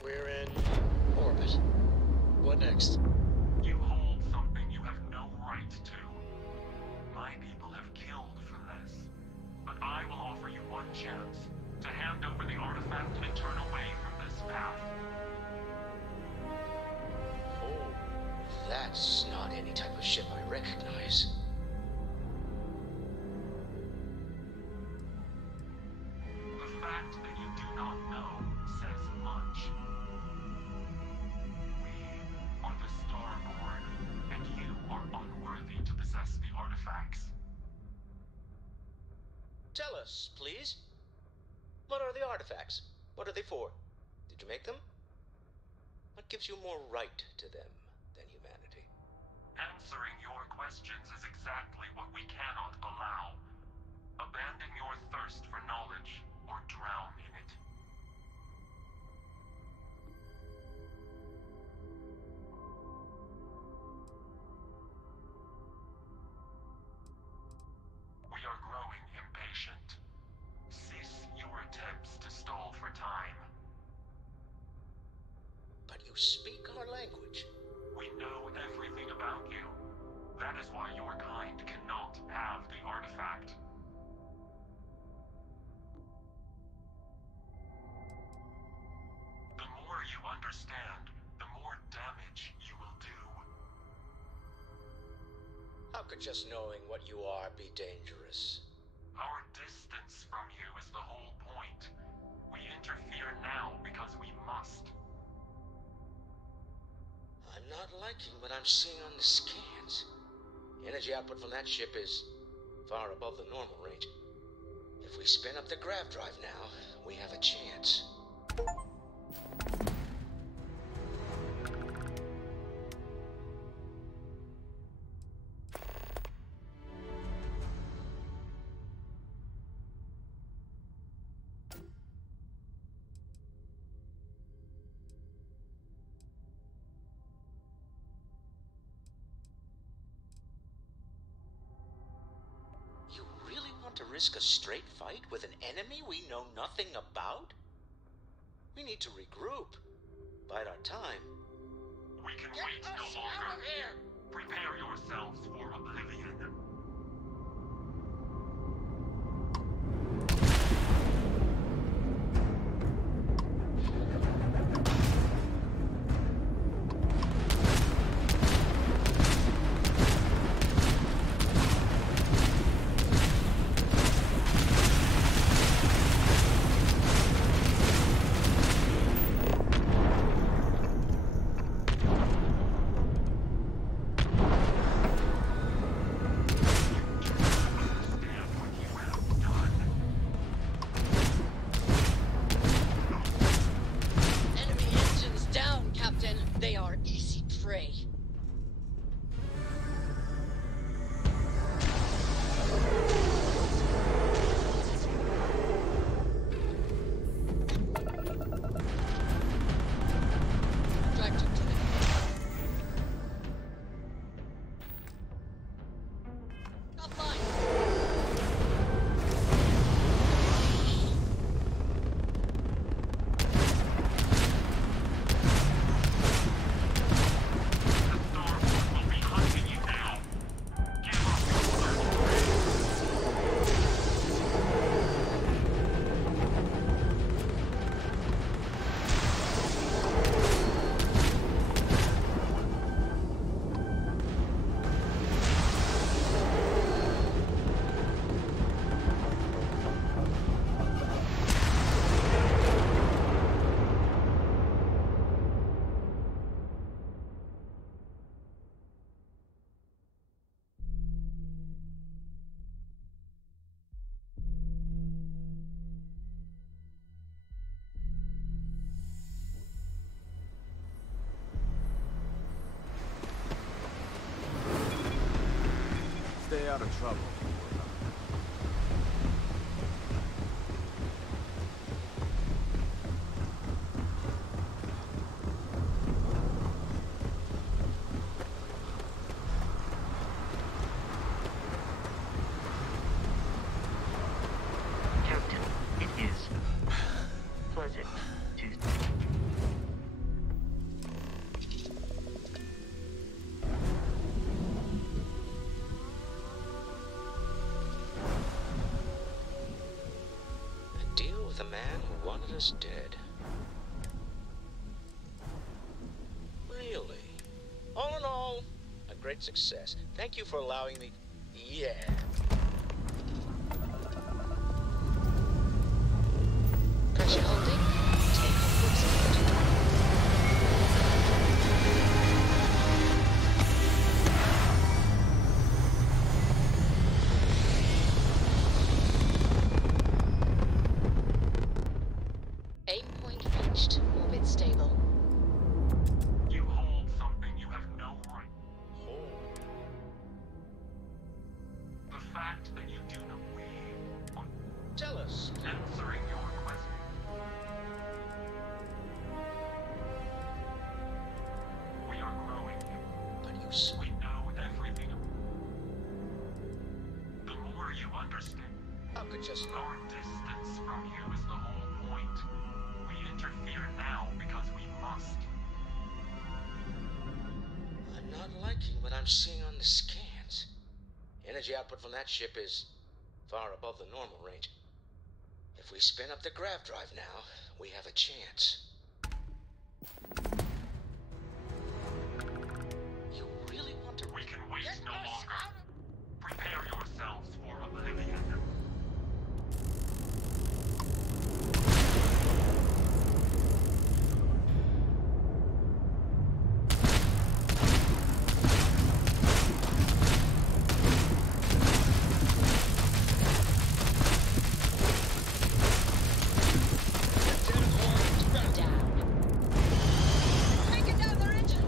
We're in orbit. What next? You hold something you have no right to. My people have killed for this. But I will offer you one chance to hand over the artifact and turn away from this path. Oh, that's not any type of ship I recognize. The fact that you do not know says much. We are the Starborn, and you are unworthy to possess the artifacts. Tell us, please. What are the artifacts? What are they for? Did you make them? What gives you more right to them than humanity? Answering your questions is exactly what we cannot allow. Abandon your thirst for knowledge, or drown in it. We are growing impatient. Cease your attempts to stall for time. But you speak our language. We know everything about you. That is why your kind cannot have the artifact. The more you understand, the more damage you will do. How could just knowing what you are be dangerous? Our distance from you is the whole point. We interfere now because we must. I'm not liking what I'm seeing on the scans. Energy output from that ship is far above the normal range. If we spin up the grav drive now, we have a chance. You really want to risk a straight fight with an enemy we know nothing about? We need to regroup. Bide our time. We can wait no longer. Prepare yourselves for oblivion. They are easy prey. Stay out of trouble. with a man who wanted us dead. Really? All in all, a great success. Thank you for allowing me... Yeah. Pressure holding. Take off looks good. Aim point reached. Orbit stable. You hold something you have no right. Hold. The fact that you do not Tell us. answering your question. We are growing. But you We know everything. The more you understand, How could just... our distance from you is the whole point. We interfere now because we must. I'm not liking what I'm seeing on the scans. Energy output from that ship is far above the normal range. If we spin up the grav drive now, we have a chance. You really want to... We can wait no longer. Prepare yourselves for oblivion. Taking down their engines!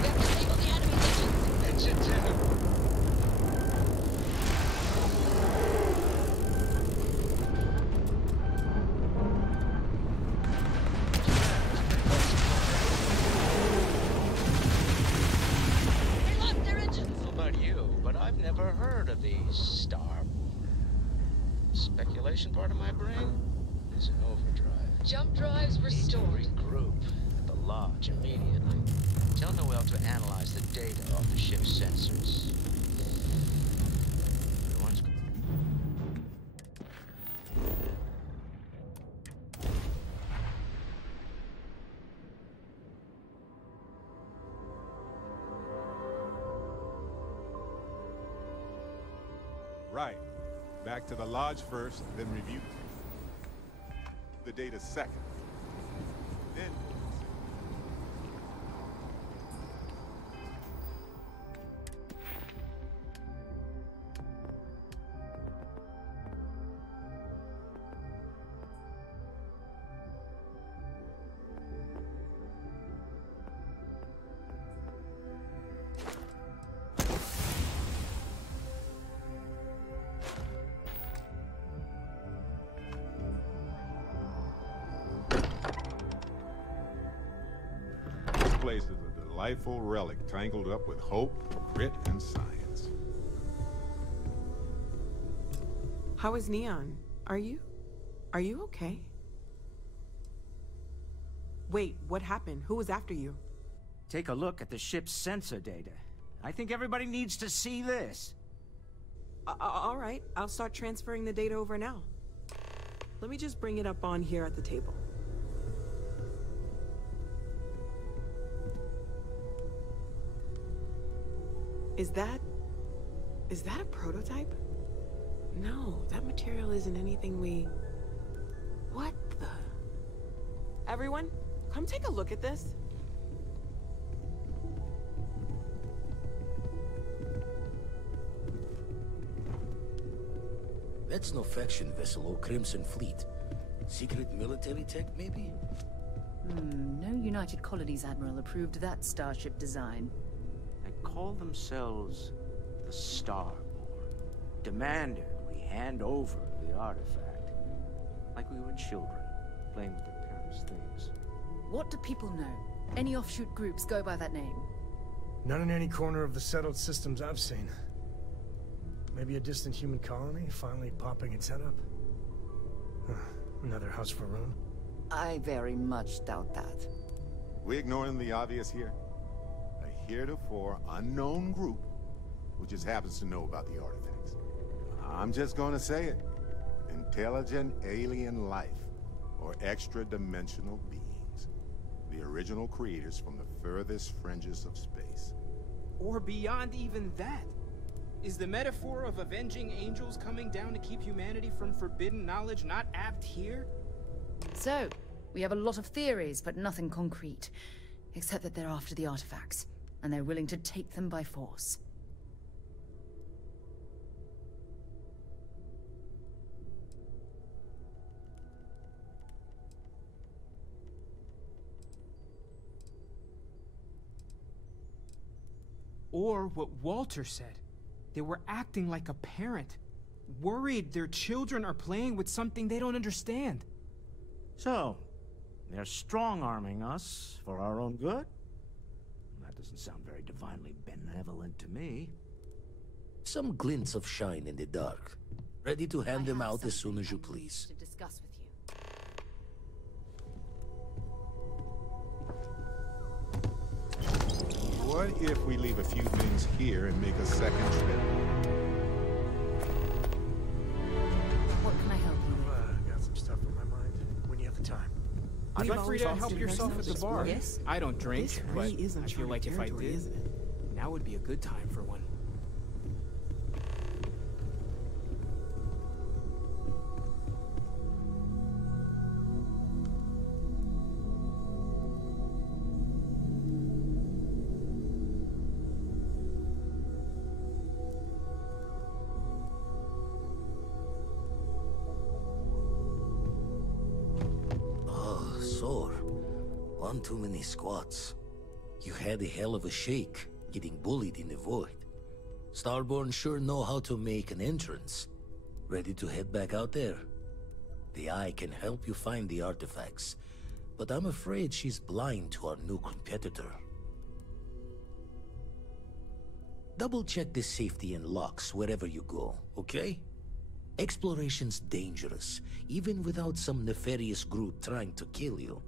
We have disabled the enemy's engines. Engine 10. They lost their engines! I don't know about you, but I've never heard of these Starborn. Speculation part of my brain is in overdrive. Jump drives restored. Regroup at the lodge immediately. Tell Noel to analyze the data off the ship's sensors. Everyone's... Right. Back to the lodge first, then review the data second. Then this place is a delightful relic tangled up with hope, grit, and science. How is Neon? Are you okay? Wait, what happened? Who was after you? Take a look at the ship's sensor data. I think everybody needs to see this. All right, I'll start transferring the data over now. Let me just bring it up on here at the table. Is that a prototype? No, that material isn't anything we... What the... Everyone, come take a look at this. That's no faction vessel or Crimson Fleet. Secret military tech, maybe? No United Colonies Admiral approved that starship design. They call themselves the Starborn. Demanded we hand over the artifact. Like we were children, playing with their parents' things. What do people know? Any offshoot groups go by that name? Not in any corner of the settled systems I've seen. Maybe a distant human colony finally popping its head up? Huh. Another house for Rune? I very much doubt that. We ignoring the obvious here? A heretofore unknown group who just happens to know about the artifacts. I'm just gonna say it. Intelligent alien life, or extra-dimensional beings. The original creators from the furthest fringes of space. Or beyond even that. Is the metaphor of avenging angels coming down to keep humanity from forbidden knowledge not apt here? So, we have a lot of theories, but nothing concrete. Except that they're after the artifacts, and they're willing to take them by force. Or what Walter said. They were acting like a parent. Worried their children are playing with something they don't understand. So, they're strong-arming us for our own good? That doesn't sound very divinely benevolent to me. Some glints of shine in the dark. Ready to hand them out as soon as you please. To discuss with you. What if we leave a few things here and make a second trip? What can I help you with? Got some stuff on my mind. When you have the time. Feel free to help yourself at the bar. Yes? I don't drink, This but really is I feel like if I territory, did, isn't it? now would be a good time for one. One too many squats. You had a hell of a shake, getting bullied in the void. Starborn sure know how to make an entrance. Ready to head back out there? The Eye can help you find the artifacts, but I'm afraid she's blind to our new competitor. Double-check the safety and locks wherever you go, okay? Exploration's dangerous, even without some nefarious group trying to kill you.